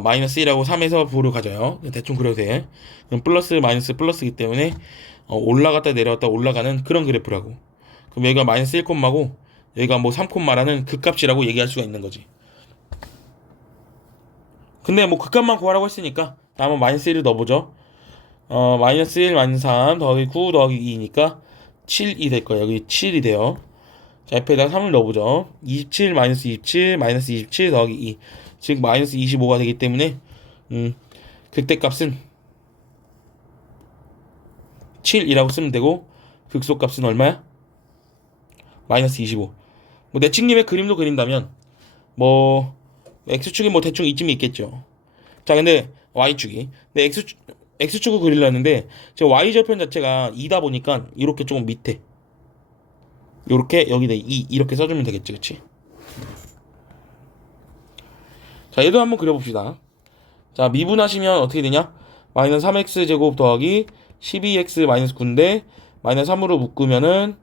마이너스 1하고 3에서 부호를 가져요. 대충 그려도 돼. 그럼 플러스 마이너스 플러스이기 때문에 올라갔다 내려갔다 올라가는 그런 그래프라고. 그럼 여기가 마이너스 1콤마고 여기가 뭐 3콤마라는 극값이라고 얘기할 수가 있는 거지. 근데 뭐 극값만 구하라고 했으니까 한번 마이너스 1을 넣어보죠. 마이너스 1 마이너스 3 더하기 9 더하기 2니까 7이 될 거예요. 여기 7이 돼요. 자, 옆에다가 3을 넣어보죠. 27 마이너스 27 마이너스 27 더하기 2, 즉 마이너스 25가 되기 때문에 극대값은 7이라고 쓰면 되고 극소값은 얼마야? 마이너스 25. 뭐 내측림의 그림도 그린다면 뭐 x축이 뭐 대충 이쯤이 있겠죠. 자, 근데 y축이, 근데 x축을 그리려는데 제 y절편 자체가 2다 보니까 이렇게 조금 밑에 요렇게 여기다 2 이렇게 써주면 되겠지. 그치? 자, 얘도 한번 그려봅시다. 자, 미분하시면 어떻게 되냐? 마이너스 3x 제곱 더하기 12x 마이너스 9인데 마이너스 3으로 묶으면은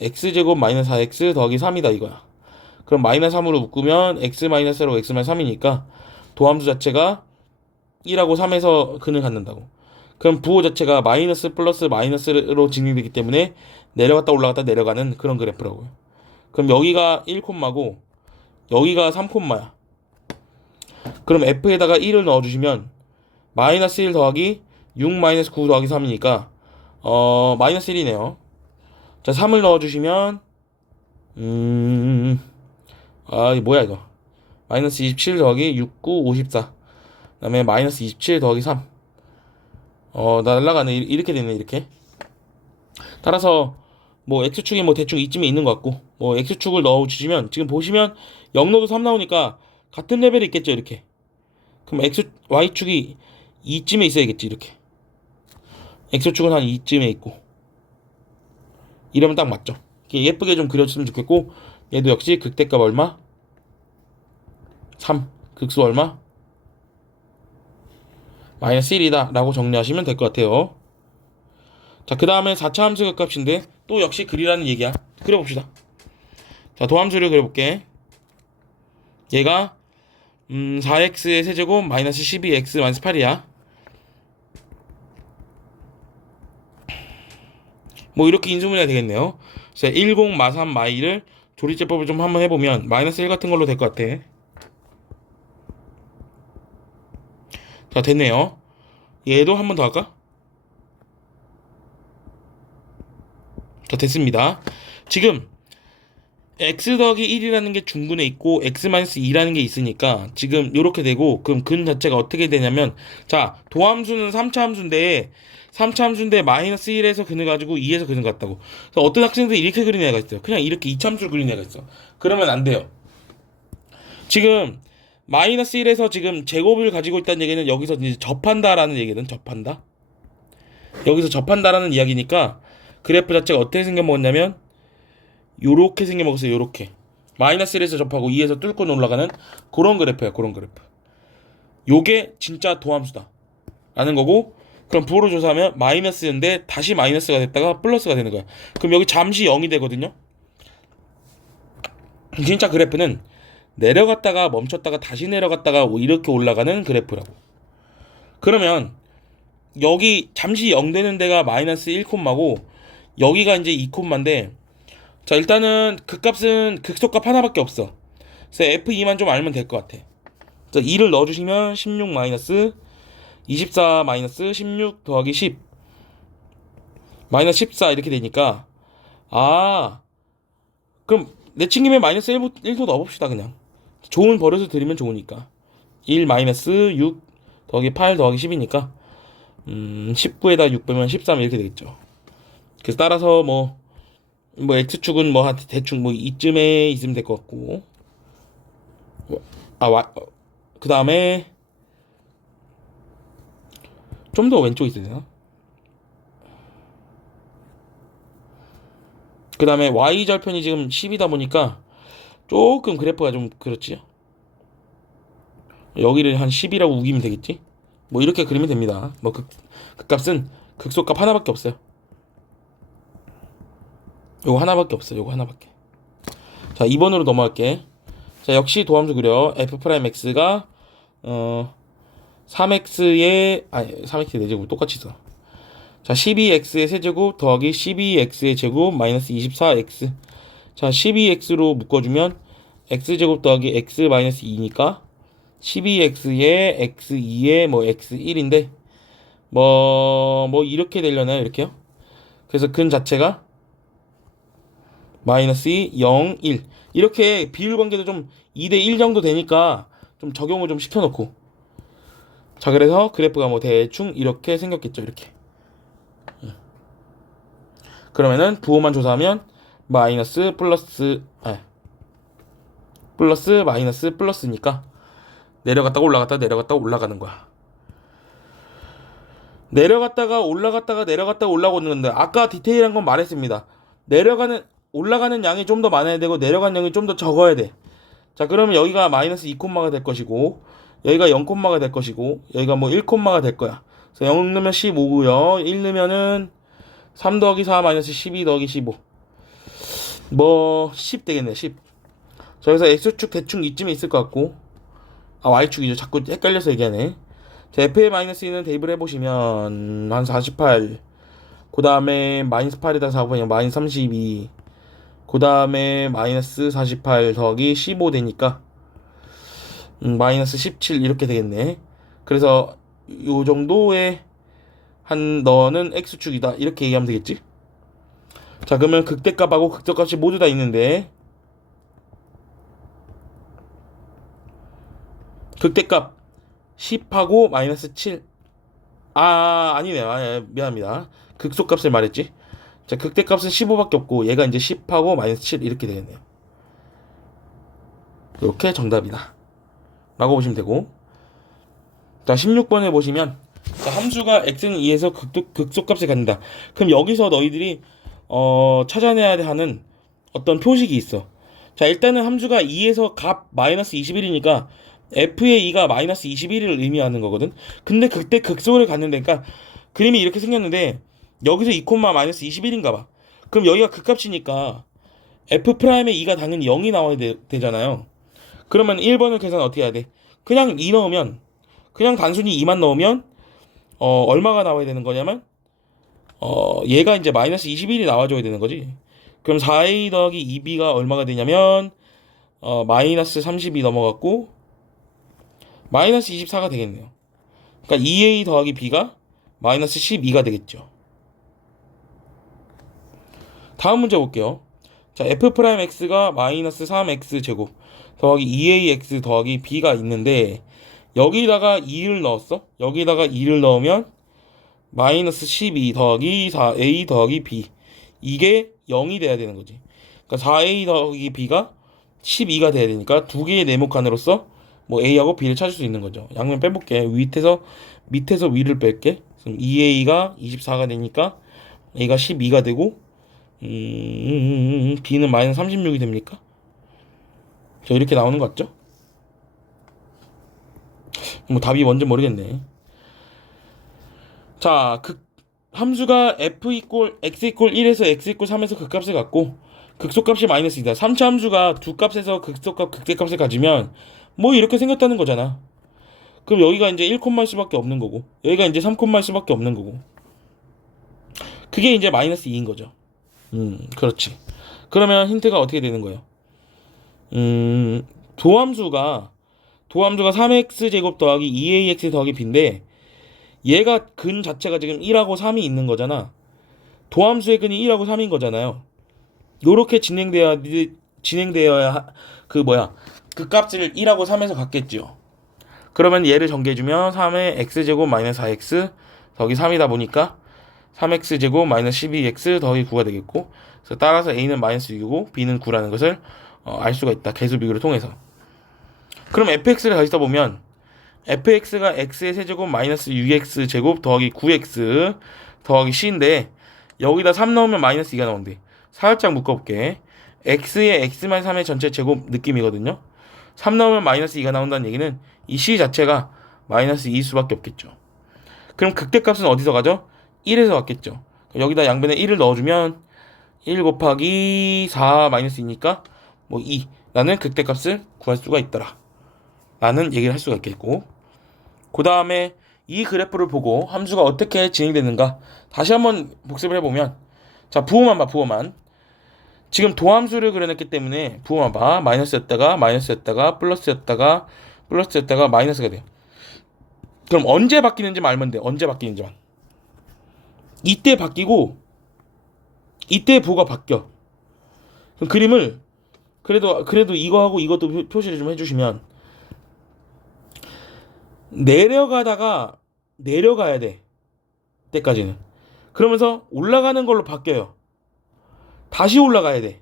x제곱 마이너스 4x 더하기 3이다 이거야. 그럼 마이너스 3으로 묶으면 x 마이너스로 x 마이너스 3이니까 도함수 자체가 1하고 3에서 근을 갖는다고. 그럼 부호 자체가 마이너스 플러스 마이너스로 진행되기 때문에 내려갔다 올라갔다 내려가는 그런 그래프라고요. 그럼 여기가 1콤마고 여기가 3콤마야. 그럼 F에다가 1을 넣어주시면 마이너스 1 더하기 6 마이너스 9 더하기 3이니까 마이너스 1이네요. 자, 3을 넣어주시면 이 뭐야 이거. 마이너스 27 더하기 6, 9, 54. 그 다음에 마이너스 27 더하기 3. 날라가네. 이렇게 되네, 이렇게. 따라서, 뭐, X축이 뭐 대충 이쯤에 있는 것 같고, 뭐, X축을 넣어주시면, 지금 보시면, 0 넣어도 3 나오니까, 같은 레벨에 있겠죠, 이렇게. 그럼 Y축이 이쯤에 있어야겠지, 이렇게. X축은 한 이쯤에 있고. 이러면 딱 맞죠. 예쁘게 좀 그려주시면 좋겠고, 얘도 역시 극대값 얼마? 3. 극수 얼마? 마이너스 1이다 라고 정리하시면 될 것 같아요. 자, 그 다음에 4차 함수 극값인데 또 역시 그리라는 얘기야. 그려봅시다. 자, 도함수를 그려볼게. 얘가 4x의 세제곱 마이너스 12x 마이너스 8이야. 뭐 이렇게 인수분해가 되겠네요. 그래서 10 마3 마2를 조리제법을 좀 한번 해보면 마이너스 1 같은 걸로 될 것 같아. 자, 됐네요. 얘도 한 번 더 할까? 자, 됐습니다. 지금 x 더하기 1이라는 게 중근에 있고 x-2라는 게 있으니까 지금 요렇게 되고, 그럼 근 자체가 어떻게 되냐면, 자, 도함수는 3차 함수인데 3차 함수인데 마이너스 1에서 근을 가지고 2에서 근을 갖다고. 그래서 어떤 학생들이 이렇게 그리는 애가 있어요. 그냥 이렇게 2차 함수를 그리는 애가 있어. 그러면 안 돼요. 지금 마이너스 1에서 지금 제곱을 가지고 있다는 얘기는 여기서 이제 접한다라는 얘기는, 접한다. 여기서 접한다라는 이야기니까 그래프 자체가 어떻게 생겨먹었냐면 요렇게 생겨먹었어요. 요렇게 마이너스 1에서 접하고 2에서 뚫고 올라가는 그런 그래프야. 그런 그래프. 요게 진짜 도함수다 라는 거고, 그럼 부호로 조사하면 마이너스인데 다시 마이너스가 됐다가 플러스가 되는 거야. 그럼 여기 잠시 0이 되거든요. 진짜 그래프는 내려갔다가 멈췄다가 다시 내려갔다가 이렇게 올라가는 그래프라고. 그러면 여기 잠시 0 되는 데가 마이너스 1콤마고 여기가 이제 2콤마인데, 자, 일단은 극값은 극소값 하나밖에 없어. 그래서 F2만 좀 알면 될 것 같아. 자, 2를 넣어주시면 16 마이너스 24 마이너스 16 더하기 10 마이너스 14 이렇게 되니까, 그럼 내친김에 마이너스 1도 넣어봅시다. 그냥 좋은 버릇을 들이면 좋으니까. 1 마이너스 6 더하기 8 더하기 10이니까 19에다 6 빼면 13 이렇게 되겠죠. 그래서 따라서 뭐 X축은 뭐 대충 뭐 이쯤에 있으면 될 것 같고, 그 다음에 좀 더 왼쪽에 있어야 되나? 그 다음에 Y절편이 지금 10이다 보니까 조금 그래프가 좀 그렇지. 여기를 한 10이라고 우기면 되겠지? 뭐 이렇게 그리면 됩니다. 뭐 극값은 극소값 하나밖에 없어요. 요거 하나밖에 없어요. 요거 하나밖에. 자, 2번으로 넘어갈게. 자, 역시 도함수 그려. f'x가 3x의 3x의 4제곱 똑같이 써. 자, 12x의 세제곱 더하기 12x의 제곱 마이너스 24x. 자, 12x로 묶어주면 x제곱 더하기 x 마이너스 2니까 12x의 x2의 뭐 x1인데 뭐 이렇게 되려나요? 이렇게요? 그래서 근 자체가 마이너스 2, 0, 1 이렇게 비율 관계도 좀 2대1 정도 되니까 좀 적용을 좀 시켜놓고. 자, 그래서 그래프가 뭐 대충 이렇게 생겼겠죠. 이렇게. 그러면은 부호만 조사하면 마이너스 플러스 플러스 마이너스 플러스니까 내려갔다가 올라갔다가 내려갔다가 올라가는 거야. 내려갔다가 올라갔다가 내려갔다가 올라오는 건데, 아까 디테일한 건 말했습니다. 올라가는 양이 좀 더 많아야 되고 내려가는 양이 좀 더 적어야 돼. 자, 그러면 여기가 마이너스 2콤마가 될 것이고 여기가 0콤마가 될 것이고 여기가 뭐 1콤마가 될 거야. 그래서 0 넣으면 15고요 1 넣으면은 3 더하기 4 마이너스 12 더하기 15 뭐 10 되겠네. 10. 자, 그래서 X축 대충 이쯤에 있을 것 같고, Y축이죠. 자꾸 헷갈려서 얘기하네. 자, fa-2는 대입을 해보시면 한 48, 그 다음에 마이너스 8에다 4보면 마이너스 32, 그 다음에 마이너스 48 더하기 15 되니까 마이너스 17 이렇게 되겠네. 그래서 요 정도의 한 너는 x축이다 이렇게 얘기하면 되겠지. 자, 그러면 극대값하고 극소값이 모두 다 있는데 극대값 10하고 마이너스 7. 아니네요. 미안합니다. 극소값을 말했지. 자, 극대값은 15밖에 없고 얘가 이제 10하고 마이너스 7 이렇게 되겠네요. 이렇게 정답이다 라고 보시면 되고, 자 16번에 보시면, 자, 함수가 x는 2에서 극소값을 갖는다. 그럼 여기서 너희들이 찾아내야 하는 어떤 표식이 있어. 자, 일단은 함수가 2에서 값 마이너스 21이니까 f의 2가 마이너스 21을 의미하는 거거든. 근데 그때 극소를 갖는다니까 그림이 이렇게 생겼는데 여기서 2, 마이너스 21인가 봐. 그럼 여기가 극값이니까 f 프라임의 2가 당연히 0이 나와야 되잖아요. 그러면 1번을 계산 어떻게 해야 돼? 그냥 2 넣으면, 그냥 단순히 2만 넣으면 얼마가 나와야 되는 거냐면 얘가 이제 마이너스 21이 나와줘야 되는 거지. 그럼 4a 더하기 2b가 얼마가 되냐면 마이너스 30이 넘어갔고 마이너스 24가 되겠네요. 그러니까 2a 더하기 b가 마이너스 12가 되겠죠. 다음 문제 볼게요. 자, f'x가 마이너스 3x 제곱 더하기 2ax 더하기 b가 있는데 여기다가 2를 넣었어. 여기다가 2를 넣으면 마이너스 12 더하기 4a 더하기 b, 이게 0이 돼야 되는 거지. 그러니까 4a 더하기 b가 12가 돼야 되니까 두 개의 네모칸으로서 뭐 a하고 b를 찾을 수 있는 거죠. 양면 빼볼게. 밑에서 위를 뺄게. 그럼 2a가 24가 되니까 a가 12가 되고 b는 마이너스 36이 됩니까? 저 이렇게 나오는 거 같죠? 뭐 답이 뭔지 모르겠네. 자, 함수가 x 이퀄 1에서 x 이퀄 3에서 극값을 갖고 극소값이 마이너스 2다. 3차 함수가 두 값에서 극소값, 극대값을 가지면 뭐 이렇게 생겼다는 거잖아. 그럼 여기가 이제 1콤마일 수밖에 없는 거고 여기가 이제 3콤마일 수밖에 없는 거고 그게 이제 마이너스 2인 거죠. 그렇지. 그러면 힌트가 어떻게 되는 거예요? 도함수가 3x 제곱 더하기 2ax 더하기 b인데 얘가 근 자체가 지금 1하고 3이 있는 거잖아. 도함수의 근이 1하고 3인 거잖아요. 요렇게 진행되어야 그 값을 1하고 3에서 갖겠죠. 그러면 얘를 전개해주면 3의 x제곱 마이너스 4x 더하기 3이다 보니까 3x제곱 마이너스 12x 더하기 9가 되겠고, 그래서 따라서 a는 마이너스 6이고 b는 9라는 것을 알 수가 있다. 계수 비교를 통해서. 그럼 fx를 가지다 보면 fx가 x의 세제곱 마이너스 6x제곱 더하기 9x 더하기 c인데 여기다 3 넣으면 마이너스 2가 나온대. 살짝 묶어볼게. x의 x-3의 전체 제곱 느낌이거든요. 3 넣으면 마이너스 2가 나온다는 얘기는 이 c 자체가 마이너스 2일 수밖에 없겠죠. 그럼 극대값은 어디서 가죠? 1에서 왔겠죠. 여기다 양변에 1을 넣어주면 1 곱하기 4 마이너스 2니까 뭐 2라는 극대값을 구할 수가 있더라 라는 얘기를 할 수가 있겠고, 그 다음에 이 그래프를 보고 함수가 어떻게 진행되는가 다시 한번 복습을 해보면, 자, 부호만 봐. 부호만. 지금 도함수를 그려냈기 때문에 부호만 봐. 마이너스였다가 플러스였다가 마이너스가 돼요. 그럼 언제 바뀌는지만 알면 돼. 언제 바뀌는지만. 이때 바뀌고 이때 부호가 바뀌어. 그럼 그림을 그래도 이거하고 이것도 표시를 좀 해주시면, 내려가야 돼. 때까지는. 그러면서 올라가는 걸로 바뀌어요. 다시 올라가야 돼.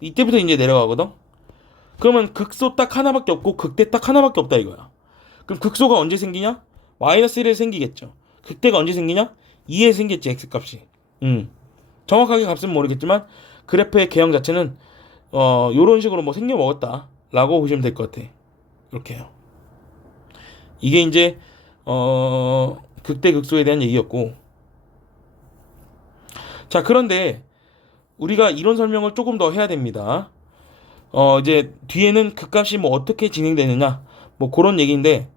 이때부터 이제 내려가거든. 그러면 극소 딱 하나밖에 없고 극대 딱 하나밖에 없다 이거야. 그럼 극소가 언제 생기냐? 마이너스 1에 생기겠죠. 극대가 언제 생기냐? 2에 생겼지, x값이. 정확하게 값은 모르겠지만 그래프의 개형 자체는 요런 식으로 뭐 생겨 먹었다 라고 보시면 될 것 같아. 이렇게요. 이게 이제 극대 극소에 대한 얘기였고, 자, 그런데 우리가 이론 설명을 조금 더 해야 됩니다. 이제 뒤에는 극값이 뭐 어떻게 진행되느냐 뭐 그런 얘기인데,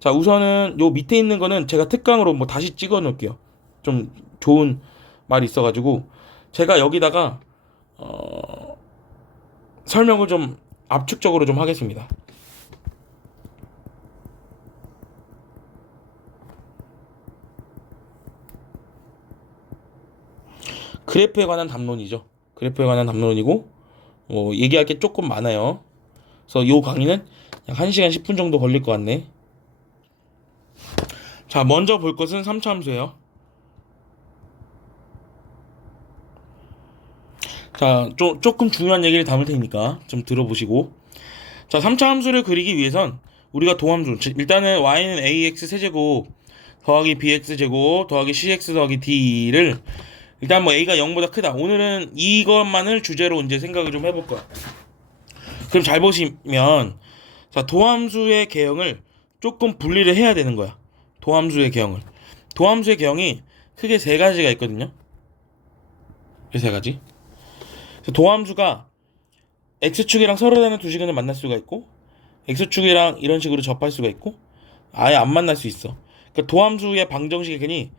자, 우선은 요 밑에 있는 거는 제가 특강으로 뭐 다시 찍어 놓을게요. 좀 좋은 말이 있어가지고 제가 여기다가 설명을 좀 압축적으로 좀 하겠습니다. 그래프에 관한 담론이죠. 그래프에 관한 담론이고 얘기할 게 조금 많아요. 그래서 요 강의는 약 1시간 10분 정도 걸릴 것 같네. 자, 먼저 볼 것은 3차 함수예요. 자, 조금 중요한 얘기를 담을 테니까 좀 들어보시고. 자, 3차 함수를 그리기 위해선 우리가 도함수, 일단은 y는 ax 세제곱 더하기 bx 제곱 더하기 cx 더하기 d를 일단 뭐 a가 0보다 크다. 오늘은 이것만을 주제로 이제 생각을 좀 해볼 거야. 그럼 잘 보시면 자, 도함수의 개형을 조금 분리를 해야 되는 거야. 도함수의 개형을. 도함수의 개형이 크게 세 가지가 있거든요. 이 세 가지. 그래서 도함수가 x축이랑 서로 다른 두 시간을 만날 수가 있고 x축이랑 이런 식으로 접할 수가 있고 아예 안 만날 수 있어. 그러니까 도함수의 방정식의 끈이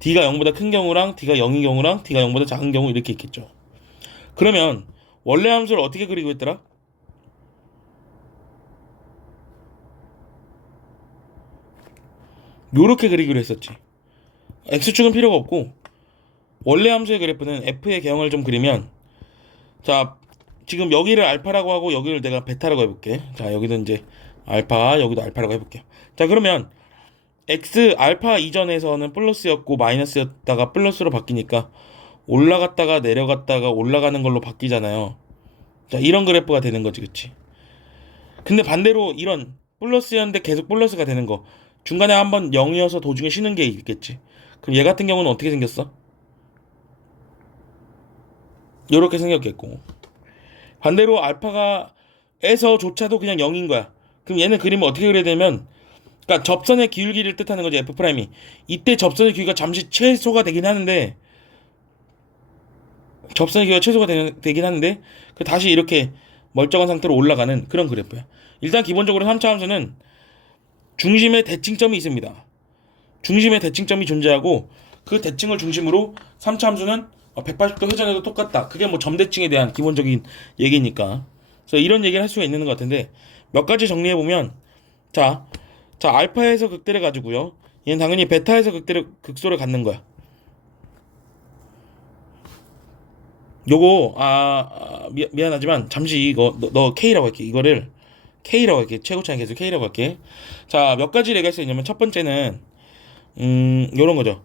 d가 0보다 큰 경우랑 d가 0인 경우랑 d가 0보다 작은 경우 이렇게 있겠죠. 그러면 원래 함수를 어떻게 그리고 있더라? 요렇게 그리기로 했었지. x축은 필요가 없고 원래 함수의 그래프는 f의 개형을 좀 그리면 자, 지금 여기를 알파라고 하고 여기를 내가 베타라고 해볼게. 자, 여기는 이제 알파, 여기도 알파라고 해볼게요. 자, 그러면 x 알파 이전에서는 플러스였고 마이너스였다가 플러스로 바뀌니까 올라갔다가 내려갔다가 올라가는 걸로 바뀌잖아요. 자, 이런 그래프가 되는 거지, 그치? 근데 반대로 이런 플러스였는데 계속 플러스가 되는 거 중간에 한번 0이어서 도중에 쉬는 게 있겠지. 그럼 얘 같은 경우는 어떻게 생겼어? 요렇게 생겼겠고 반대로 알파가 에서조차도 그냥 0인 거야. 그럼 얘는 그림을 어떻게 그려야 되면 그러니까 접선의 기울기를 뜻하는 거지 F'이. 이때 접선의 길이가 잠시 최소가 되긴 하는데 접선의 길이가 최소가 되긴 하는데 다시 이렇게 멀쩡한 상태로 올라가는 그런 그래프야. 일단 기본적으로 3차 함수는 중심에 대칭점이 있습니다. 중심에 대칭점이 존재하고 그 대칭을 중심으로 3차 함수는 180도 회전해도 똑같다. 그게 뭐 점대칭에 대한 기본적인 얘기니까. 그래서 이런 얘기를 할 수가 있는 것 같은데 몇 가지 정리해 보면 자, 알파에서 극대를 가지고요. 얘는 당연히 베타에서 극소를 갖는 거야. 요거 미안하지만 잠시 이거 너 K라고 할게. 이거를 K라고 할게. 최고차는 계속 K라고 할게. 자, 몇 가지 얘기할 수 있냐면 첫 번째는 요런 거죠.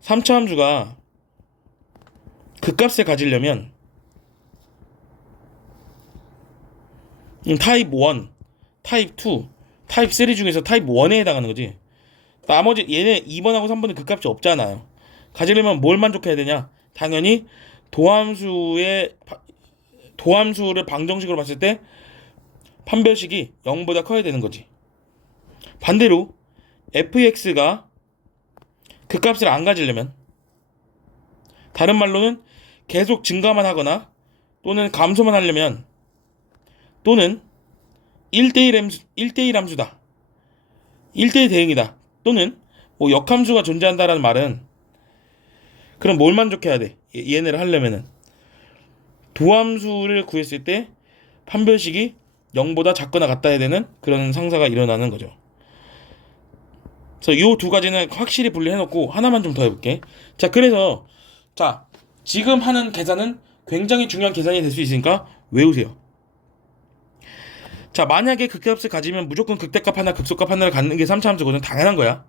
3차 함수가 극값을 가지려면 타입 1, 타입 2, 타입 3 중에서 타입 1에 해당하는 거지. 나머지 얘네 2번하고 3번은 극값이 없잖아요. 가지려면 뭘 만족해야 되냐? 당연히 도함수를 방정식으로 봤을 때 판별식이 0보다 커야 되는 거지. 반대로 fx가 극값을 안 가지려면 다른 말로는 계속 증가만 하거나 또는 감소만 하려면 또는 1대1 함수다. 1대1 대응이다. 또는 뭐 역함수가 존재한다라는 말은 그럼 뭘 만족해야 돼? 얘네를 하려면은 도함수를 구했을 때 판별식이 0보다 작거나 같아야 되는 그런 상사가 일어나는 거죠. 그래서 이 두 가지는 확실히 분리해놓고 하나만 좀 더 해볼게. 자, 그래서 자, 지금 하는 계산은 굉장히 중요한 계산이 될 수 있으니까 외우세요. 자, 만약에 극값을 가지면 무조건 극대값 하나 극소값 하나를 갖는 게 3차 함수거든. 당연한 거야.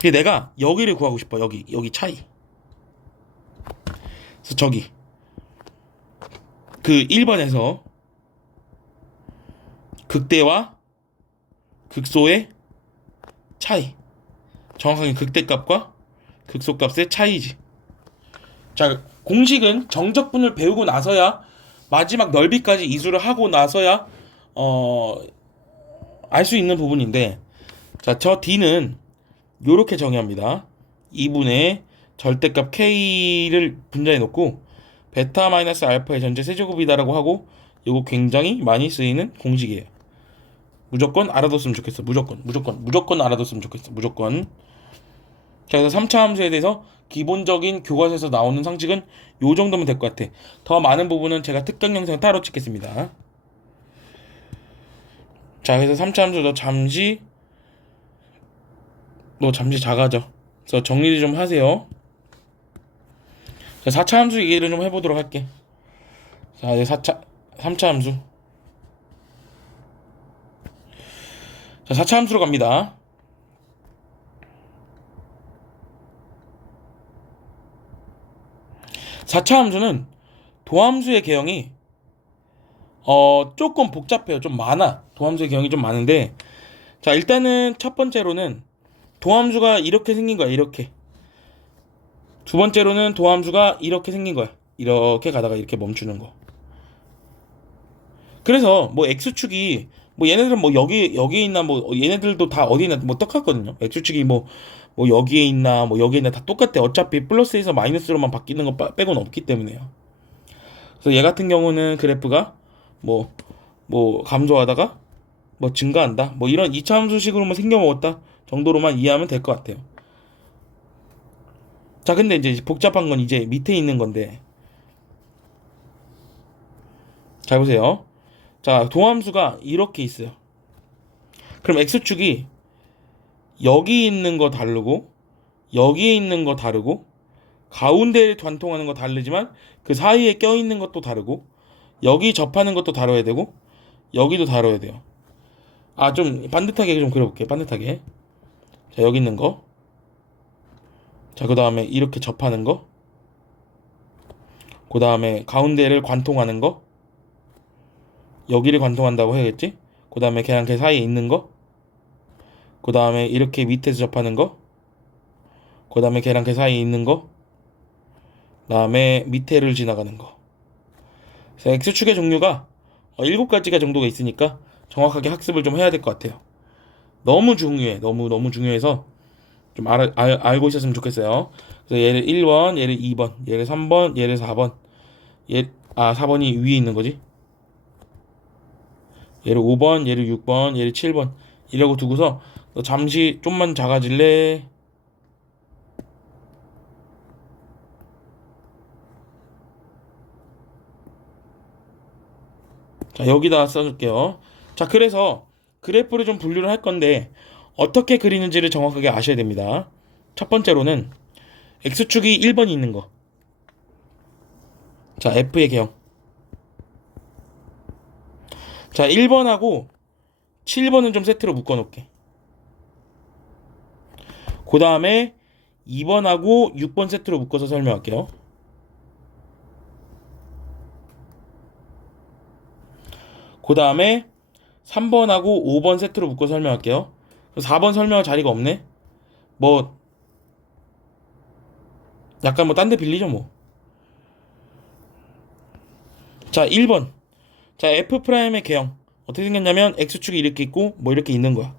근데 내가 여기를 구하고 싶어. 여기 차이. 그래서 저기 그 1번에서 극대와 극소의 차이. 정확하게 극대값과 극소값의 차이지. 자, 공식은 정적분을 배우고 나서야 마지막 넓이까지 이수를 하고 나서야 알 수 있는 부분인데 자, 저 D는 요렇게 정의합니다. 2분의 절대값 K를 분자해 놓고 베타 마이너스 알파의 전체 세제곱이다라고 하고 요거 굉장히 많이 쓰이는 공식이에요. 무조건 알아뒀으면 좋겠어. 무조건 알아뒀으면 좋겠어. 무조건. 자, 그래서 3차 함수에 대해서 기본적인 교과서에서 나오는 상식은 요 정도면 될 것 같아. 더 많은 부분은 제가 특강 영상 따로 찍겠습니다. 자, 그래서 3차 함수 너 잠시 작아져. 그래서 정리를 좀 하세요. 자, 4차 함수 얘기를 좀 해보도록 할게. 자, 이제 3차 함수. 자, 4차 함수로 갑니다. (4차) 함수는 도함수의 개형이 조금 복잡해요. 좀 많아. 도함수의 개형이 좀 많은데, 자, 일단은 첫 번째로는 도함수가 이렇게 생긴 거야. 이렇게. 두 번째로는 도함수가 이렇게 생긴 거야. 이렇게 가다가 이렇게 멈추는 거. 그래서 뭐 x축이 뭐 얘네들은 뭐 여기에 있나 뭐 얘네들도 다 어디에 있나 뭐 똑같거든요. x축이 뭐 여기에 있나 뭐 여기에 있나 다 똑같아. 어차피 플러스에서 마이너스로만 바뀌는 거 빼고는 없기 때문에요. 그래서 얘 같은 경우는 그래프가 뭐 감소하다가 뭐 증가한다. 뭐 이런 2차 함수식으로 뭐 생겨먹었다 정도로만 이해하면 될 것 같아요. 자, 근데 이제 복잡한 건 이제 밑에 있는 건데. 잘 보세요. 자, 도함수가 이렇게 있어요. 그럼 x축이 여기 있는 거 다르고 여기에 있는 거 다르고 가운데를 관통하는 거 다르지만 그 사이에 껴있는 것도 다르고 여기 접하는 것도 다뤄야 되고 여기도 다뤄야 돼요. 아, 좀 반듯하게 좀 그려볼게요. 반듯하게. 자, 여기 있는 거. 자, 그 다음에 이렇게 접하는 거. 그 다음에 가운데를 관통하는 거. 여기를 관통한다고 해야겠지? 그 다음에 걔랑 걔 사이에 있는 거. 그 다음에 이렇게 밑에서 접하는 거. 그 다음에 걔랑 걔 사이에 있는 거. 그 다음에 밑에를 지나가는 거. 그래서 X축의 종류가 7가지가 정도가 있으니까 정확하게 학습을 좀 해야 될 것 같아요. 너무 중요해. 너무 중요해서 좀 알고 있었으면 좋겠어요. 그래서 얘를 1번, 얘를 2번, 얘를 3번, 얘를 4번. 4번이 위에 있는 거지. 얘를 5번, 얘를 6번, 얘를 7번. 이라고 두고서 너 잠시 좀만 작아질래? 자, 여기다 써줄게요. 자, 그래서 그래프를 좀 분류를 할 건데 어떻게 그리는지를 정확하게 아셔야 됩니다. 첫 번째로는 X축이 1번이 있는 거. 자, F의 개형. 자, 1번하고 7번은 좀 세트로 묶어 놓을게. 그 다음에 2번하고 6번 세트로 묶어서 설명할게요. 그 다음에 3번하고 5번 세트로 묶어 설명할게요. 4번 설명할 자리가 없네. 뭐 약간 뭐 딴 데 빌리죠 뭐. 자, 1번. 자, F'의 개형 어떻게 생겼냐면 X축이 이렇게 있고 뭐 이렇게 있는 거야.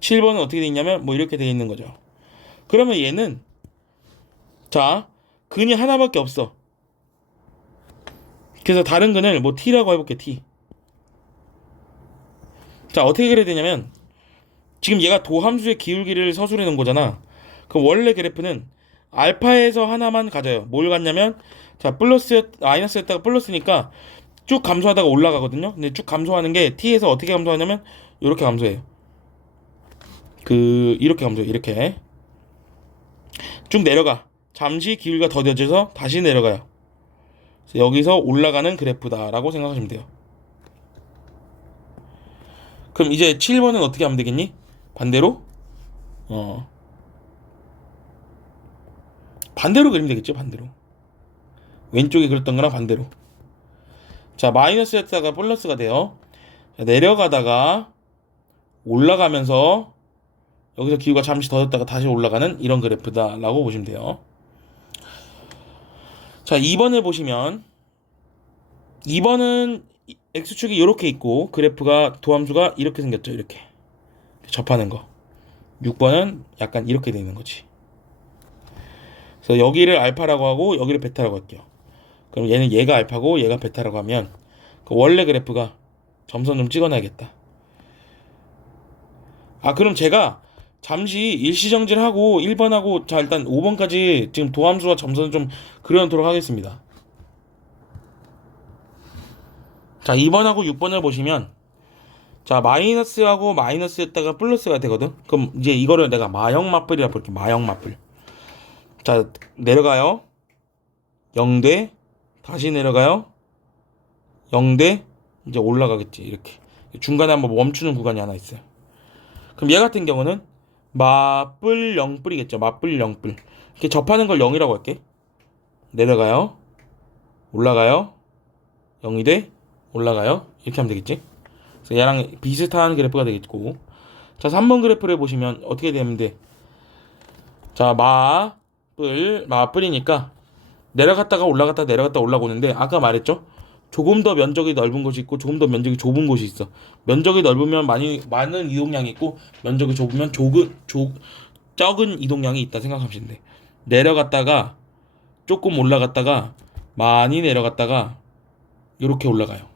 7번은 어떻게 돼 있냐면 뭐 이렇게 돼 있는 거죠. 그러면 얘는 자, 근이 하나밖에 없어. 그래서 다른 근을 뭐 T라고 해볼게. T. 자, 어떻게 그려야 되냐면 지금 얘가 도함수의 기울기를 서술해 놓은 거잖아. 그럼 원래 그래프는 알파에서 하나만 가져요. 뭘 갖냐면 자, 마이너스였다가 플러스니까 쭉 감소하다가 올라가거든요. 근데 쭉 감소하는 게 t에서 어떻게 감소하냐면 이렇게 감소해요. 이렇게 감소해. 이렇게 쭉 내려가. 잠시 기울기가 더뎌져서 다시 내려가요. 그래서 여기서 올라가는 그래프다라고 생각하시면 돼요. 그럼 이제 7번은 어떻게 하면 되겠니? 반대로 반대로 그리면 되겠죠. 반대로 왼쪽에 그렸던 거랑 반대로. 자, 마이너스였다가 플러스가 돼요. 자, 내려가다가 올라가면서 여기서 기후가 잠시 더졌다가 다시 올라가는 이런 그래프다라고 보시면 돼요. 자, 2번을 보시면 2번은 X축이 이렇게 있고 그래프가 도함수가 이렇게 생겼죠. 이렇게 접하는 거. 6번은 약간 이렇게 되어 있는 거지. 그래서 여기를 알파라고 하고 여기를 베타라고 할게요. 그럼 얘가 알파고 얘가 베타라고 하면 그 원래 그래프가 점선 좀 찍어놔야겠다. 그럼 제가 잠시 일시정지를 하고 1번하고 자 일단 5번까지 지금 도함수와 점선을 좀 그려놓도록 하겠습니다. 자 2번하고 6번을 보시면 자 마이너스하고 마이너스였다가 플러스가 되거든. 그럼 이제 이거를 내가 마형 맞불이라 볼게. 마형 맞불. 자 내려가요. 0대 다시 내려가요. 0대 이제 올라가겠지. 이렇게 중간에 한번 멈추는 구간이 하나 있어요. 그럼 얘 같은 경우는 맞불 0불이겠죠. 맞불 0불. 이렇게 접하는 걸 0이라고 할게. 내려가요. 올라가요. 0이 돼. 올라가요. 이렇게 하면 되겠지. 그래서 얘랑 비슷한 그래프가 되겠고. 자 3번 그래프를 보시면 어떻게 되면 돼. 자 맞불이니까 내려갔다가 올라갔다 내려갔다 올라오는데 아까 말했죠. 조금 더 면적이 넓은 곳이 있고 조금 더 면적이 좁은 곳이 있어. 면적이 넓으면 많은 이동량이 있고 면적이 좁으면 적은 이동량이 있다 생각하시면 돼. 내려갔다가 조금 올라갔다가 많이 내려갔다가 이렇게 올라가요.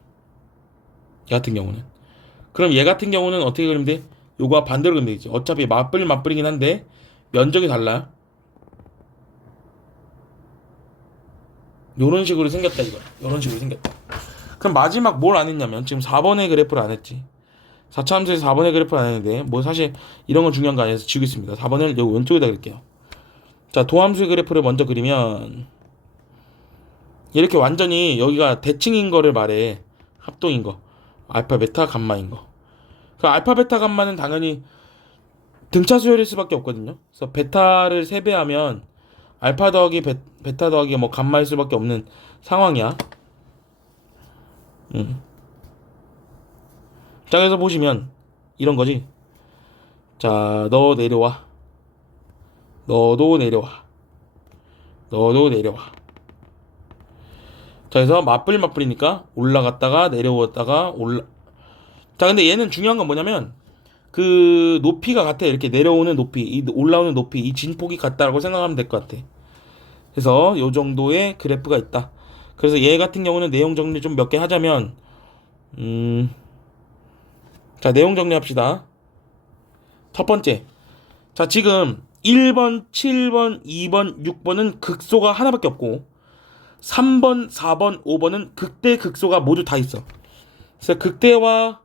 얘 같은 경우는. 그럼 얘 같은 경우는 어떻게 그리면 돼? 요거와 반대로 그리면 되겠지. 어차피 맞불이긴 한데 면적이 달라요. 요런 식으로 생겼다 이거야. 요런 식으로 생겼다. 그럼 마지막 뭘 안 했냐면 지금 4번의 그래프를 안 했지. 4차 함수에서 4번의 그래프를 안 했는데 뭐 사실 이런 건 중요한 거 아니어서 지우겠습니다. 4번을 여기 왼쪽에다 그릴게요. 자 도함수의 그래프를 먼저 그리면 이렇게 완전히 여기가 대칭인 거를 말해. 합동인 거. 알파 베타 감마인 거. 그 알파 베타 감마는 당연히 등차 수열일 수밖에 없거든요. 그래서 베타를 3배하면 알파 더하기 베타 더하기 뭐 감마일 수밖에 없는 상황이야. 자 그래서 보시면 이런 거지. 자 너 내려와. 너도 내려와. 너도 내려와. 자 그래서 맞불이니까 올라갔다가 내려왔다가 자 근데 얘는 중요한 건 뭐냐면 그 높이가 같아. 이렇게 내려오는 높이, 이 올라오는 높이, 이 진폭이 같다라고 생각하면 될 것 같아. 그래서 요 정도의 그래프가 있다. 그래서 얘 같은 경우는 내용 정리 좀 몇 개 하자면 자 내용 정리합시다. 첫 번째, 자 지금 1번, 7번, 2번, 6번은 극소가 하나밖에 없고 3번, 4번, 5번은 극대, 극소가 모두 다 있어. 그래서 극대와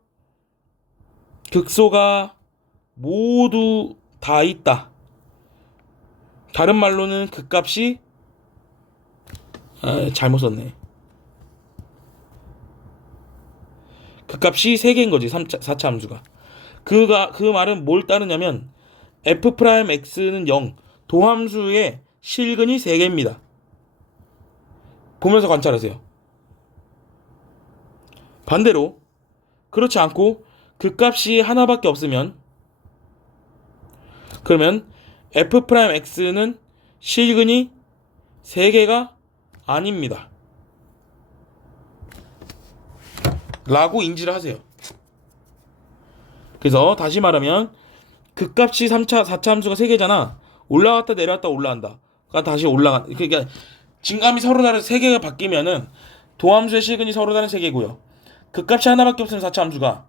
극소가 모두 다 있다. 다른 말로는 극값이 잘못 썼네. 극값이 3개인 거지. 4차 함수가. 그 말은 뭘 따르냐면 f'x는 0, 도함수의 실근이 3개입니다. 보면서 관찰하세요. 반대로 그렇지 않고 극값이 하나밖에 없으면 그러면 f'x는 실근이 3개가 아닙니다. 라고 인지를 하세요. 그래서 다시 말하면 극값이 4차 함수가 3개잖아. 올라갔다 내려갔다 올라간다. 그러니까 다시 그러니까 진감이 서로 다른 3개가 바뀌면은 도함수의 실근이 서로 다른 3개고요. 극값이 하나밖에 없으면 4차 함수가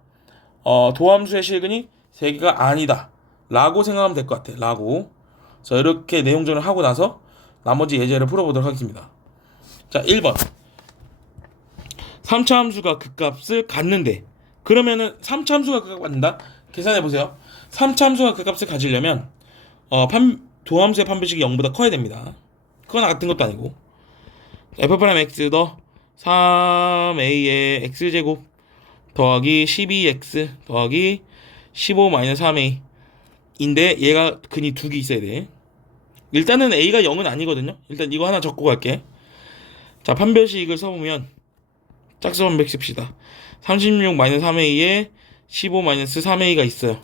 도함수의 실근이 3개가 아니다. 라고 생각하면 될 것 같아. 라고. 자, 이렇게 내용 정리를 하고 나서 나머지 예제를 풀어보도록 하겠습니다. 자, 1번. 3차 함수가 극값을 갖는데 그러면은 3차 함수가 극값을 갖는다? 계산해보세요. 3차 함수가 극값을 가지려면 도함수의 판별식이 0보다 커야 됩니다. 그건 같은 것도 아니고 f'x 더 3a의 x제곱 더하기 12x 더하기 15-3a 인데 얘가 근이 2개 있어야 돼. 일단은 a가 0은 아니거든요. 일단 이거 하나 적고 갈게. 자 판별식을 써보면 짝수 판별식 씁시다. 36-3a에 15-3a가 있어요.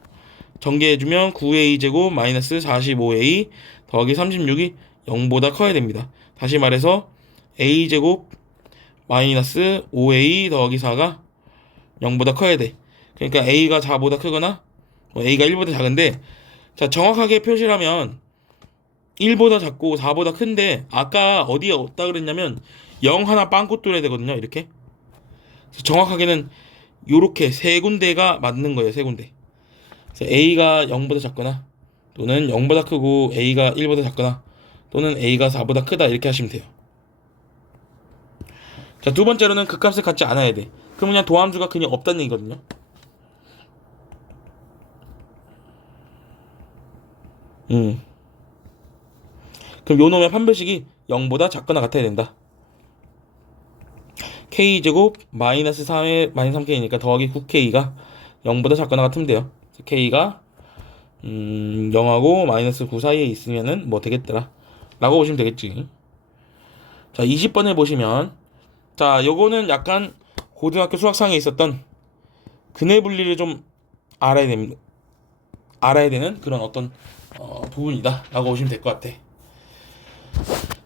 전개해주면 9a제곱 마이너스 45a 더하기 36이 0보다 커야 됩니다. 다시 말해서 a제곱 마이너스 5a 더하기 4가 0보다 커야 돼. 그러니까 a가 4보다 크거나 a가 1보다 작은데 자 정확하게 표시를 하면 1보다 작고 4보다 큰데 아까 어디에 없다 그랬냐면 0 하나 빵꾸 뚫어야 되거든요. 이렇게 정확하게는 요렇게 3군데가 맞는 거예요. 3군데. 그래서 a가 0보다 작거나 또는 0보다 크고 a가 1보다 작거나 또는 a가 4보다 크다 이렇게 하시면 돼요. 자, 두 번째로는 극값을 갖지 않아야 돼. 그럼 그냥 도함수가 그냥 없다는 얘기거든요. 그럼 요 놈의 판별식이 0보다 작거나 같아야 된다. k제곱 마이너스 3의 마이너스 3k니까 더하기 9k가 0보다 작거나 같으면 돼요. k가 0하고 마이너스 9 사이에 있으면은 뭐 되겠더라 라고 보시면 되겠지. 자, 20번에 보시면, 자, 요거는 약간 고등학교 수학상에 있었던 근해 분리를 좀 알아야 되는 그런 어떤 부분이다 라고 보시면 될 것 같아.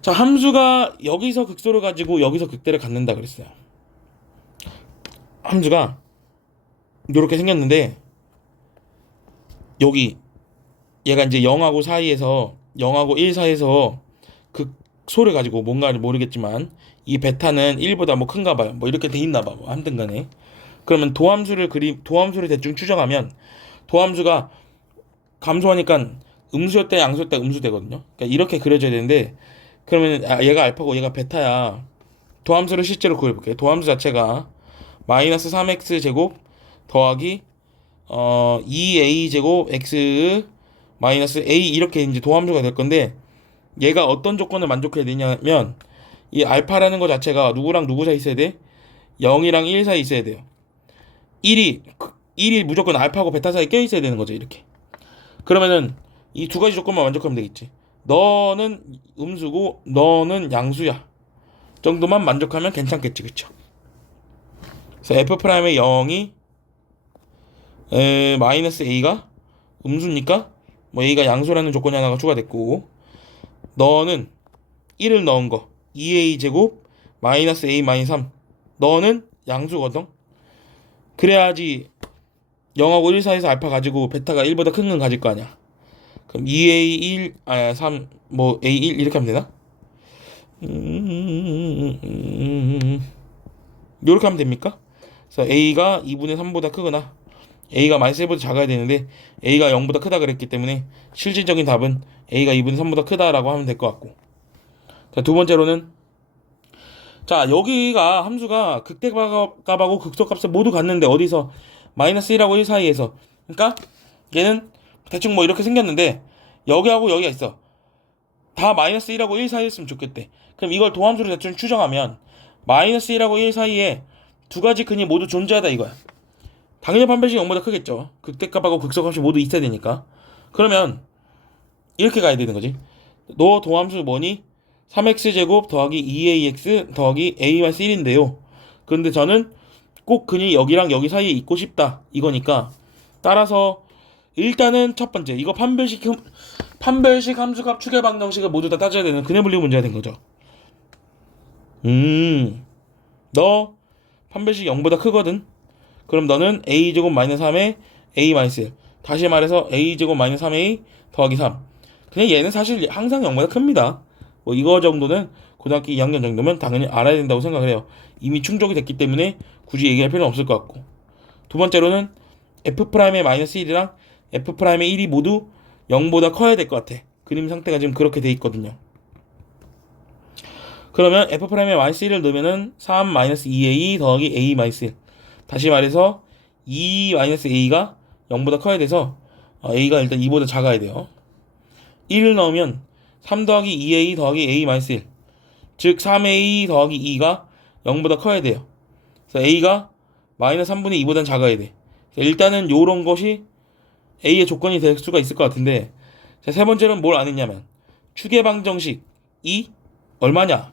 자, 함수가 여기서 극소를 가지고 여기서 극대를 갖는다 그랬어요. 함수가 이렇게 생겼는데 여기 얘가 이제 0하고 사이에서 0하고 1 사이에서 극소를 가지고 뭔가를 모르겠지만 이 베타는 1보다 뭐 큰가 봐요. 뭐 이렇게 돼 있나 봐. 뭐 아무튼 간에. 그러면 도함수를 대충 추정하면 도함수가 감소하니까 음수였다 양수였다 음수되거든요. 그러니까 이렇게 그려져야 되는데 그러면 얘가 알파고 얘가 베타야. 도함수를 실제로 구해볼게요. 도함수 자체가 마이너스 3x 제곱 더하기 2a 제곱 x 마이너스 a 이렇게 이제 도함수가 될 건데 얘가 어떤 조건을 만족해야 되냐면 이 알파라는 거 자체가 누구랑 누구 사이 있어야 돼? 0이랑 1 사이 있어야 돼요. 1이 무조건 알파고 베타 사이 껴 있어야 되는 거죠. 이렇게. 그러면은 이 두 가지 조건만 만족하면 되겠지. 너는 음수고 너는 양수야 정도만 만족하면 괜찮겠지. 그쵸? 그래서 f'의 0이 마이너스 a가 음수니까 뭐 a가 양수라는 조건이 하나가 추가됐고 너는 1을 넣은 거 2a 제곱 마이너스 a 마이너스 3 너는 양수거든. 그래야지 0하고 1 사이에서 알파 가지고 베타가 1보다 큰 건 가질 거 아니야. 그럼 2a 1 3 뭐 a 1 이렇게 하면 되나? 이렇게 하면 됩니까? 그래서 a가 2분의 3보다 크거나 a가 마이너스 1보다 작아야 되는데 a가 0보다 크다 그랬기 때문에 실질적인 답은 a가 2분의 3보다 크다라고 하면 될 것 같고. 자, 두 번째로는 자, 여기가 함수가 극대값하고 극소값을 모두 갖는데 어디서 마이너스 1하고 1 사이에서 그러니까 얘는 대충 뭐 이렇게 생겼는데 여기하고 여기가 있어. 다 마이너스 1하고 1 사이였으면 좋겠대. 그럼 이걸 도함수로 대충 추정하면 마이너스 1하고 1 사이에 두 가지 근이 모두 존재하다 이거야. 당연히 판별식이 0보다 크겠죠. 극대값하고 극소값이 모두 있어야 되니까. 그러면 이렇게 가야 되는 거지. 너 도함수 뭐니? 3x제곱 더하기 2ax 더하기 a-1인데요. 그런데 저는 꼭 근이 여기랑 여기 사이에 있고 싶다 이거니까 따라서 일단은 첫 번째 이거 판별식 함수값 추계방정식을 모두 다 따져야 되는 근해 분리 문제가 된 거죠. 너 판별식이 0보다 크거든. 그럼 너는 a제곱 마이너스 3에 a 마이너스 1 다시 말해서 a제곱 마이너스 3a 더하기 3 그냥 얘는 사실 항상 0보다 큽니다. 뭐 이거 정도는 고등학교 2학년 정도면 당연히 알아야 된다고 생각을 해요. 이미 충족이 됐기 때문에 굳이 얘기할 필요는 없을 것 같고. 두 번째로는 f'의 마이너스 1이랑 f'의 1이 모두 0보다 커야 될 것 같아. 그림 상태가 지금 그렇게 돼 있거든요. 그러면 f'의 마이너스 1을 넣으면은 3 마이너스 2a 더하기 a 마이너스 1 다시 말해서 2 마이너스 a가 0보다 커야 돼서 a가 일단 2보다 작아야 돼요. 1을 넣으면 3 더하기 2a 더하기 a 마이너스 1 즉 3a 더하기 2가 0보다 커야 돼요. 그래서 a가 마이너스 3분의 2보다는 작아야 돼. 일단은 요런 것이 a의 조건이 될 수가 있을 것 같은데 자, 세 번째는 뭘 안 했냐면 추계방정식이 얼마냐?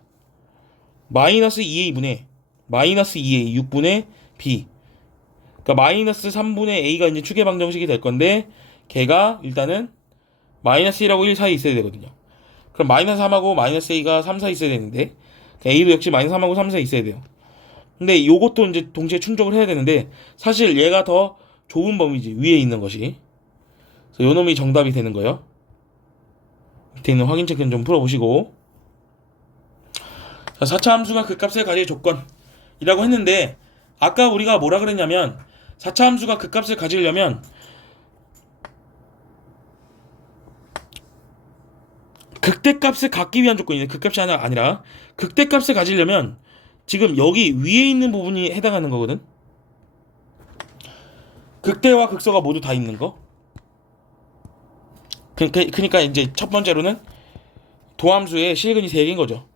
마이너스 2a분의 마이너스 2a 6분의 b 그러니까 마이너스 3분의 a가 이제 추계방정식이 될 건데 걔가 일단은 마이너스 1하고 1 사이에 있어야 되거든요. 그럼 마이너스 3하고 마이너스 a가 3 사이에 있어야 되는데 a도 역시 마이너스 3하고 3 사이에 있어야 돼요. 근데 요것도 이제 동시에 충족을 해야 되는데 사실 얘가 더 좁은 범위지 위에 있는 것이. 그래서 요 놈이 정답이 되는 거예요. 밑에 있는 확인 체크는 좀 풀어보시고. 자, 4차 함수가 극값을 가질 조건이라고 했는데 아까 우리가 뭐라 그랬냐면 4차 함수가 극값을 가지려면 극대값을 갖기 위한 조건이네. 극값이 아니라 극대값을 가지려면 지금 여기 위에 있는 부분이 해당하는 거거든. 극대와 극소가 모두 다 있는 거. 그러니까 이제 첫 번째로는 도함수의 실근이 3개인 거죠.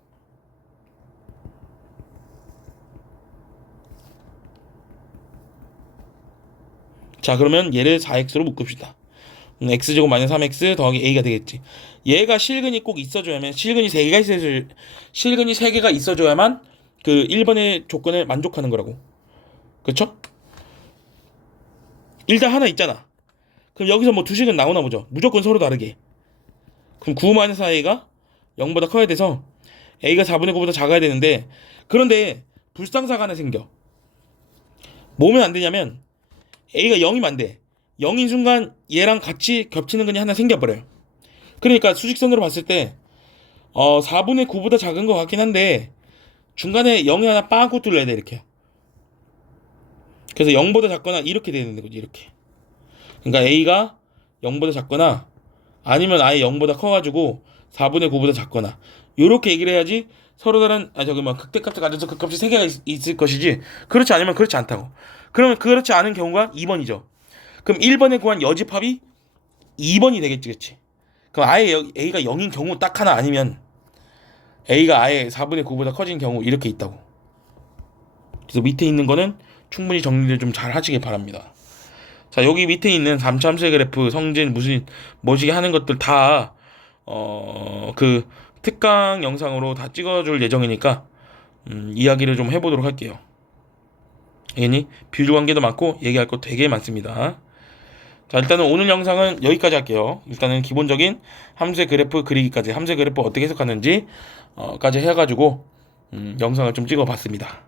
자, 그러면 얘를 4x로 묶읍시다. x제곱 마이너스 3x 더하기 a가 되겠지. 얘가 실근이 꼭 있어줘야만, 실근이 3개가 있어줘야만 그 1번의 조건을 만족하는 거라고. 그쵸? 일단 하나 있잖아. 그럼 여기서 뭐 두 식은 나오나 보죠. 무조건 서로 다르게. 그럼 9 마이너스 4a가 0보다 커야 돼서 a가 4분의 9보다 작아야 되는데, 그런데 불상사가 하나 생겨. 뭐면 안 되냐면 a가 0이면 안 돼. 0인 순간 얘랑 같이 겹치는 근이 하나 생겨버려요. 그러니까 수직선으로 봤을 때 4분의 9보다 작은 것 같긴 한데 중간에 0이 하나 빠고 뚫려야 돼, 이렇게. 그래서 0보다 작거나 이렇게 되는 거지, 이렇게. 그러니까 a가 0보다 작거나 아니면 아예 0보다 커가지고 4분의 9보다 작거나 요렇게 얘기를 해야지 서로 다른 극대값을 가져서 극값이 3개가 있을 것이지, 그렇지 않으면 그렇지 않다고. 그러면 그렇지 않은 경우가 2번이죠. 그럼 1번에 구한 여집합이 2번이 되겠지, 그치? 그럼 아예 a가 0인 경우 딱 하나, 아니면 a가 아예 4분의 9보다 커진 경우 이렇게 있다고. 그래서 밑에 있는 거는 충분히 정리를 좀 잘 하시길 바랍니다. 자, 여기 밑에 있는 3차 함수의 그래프, 성진, 무슨 뭐시기 하는 것들 다 그 특강 영상으로 다 찍어줄 예정이니까 이야기를 좀 해보도록 할게요. 괜히 비율 관계도 많고 얘기할 거 되게 많습니다. 자, 일단은 오늘 영상은 여기까지 할게요. 일단은 기본적인 함수의 그래프 그리기까지, 함수의 그래프 어떻게 해석하는지 까지 해가지고 영상을 좀 찍어봤습니다.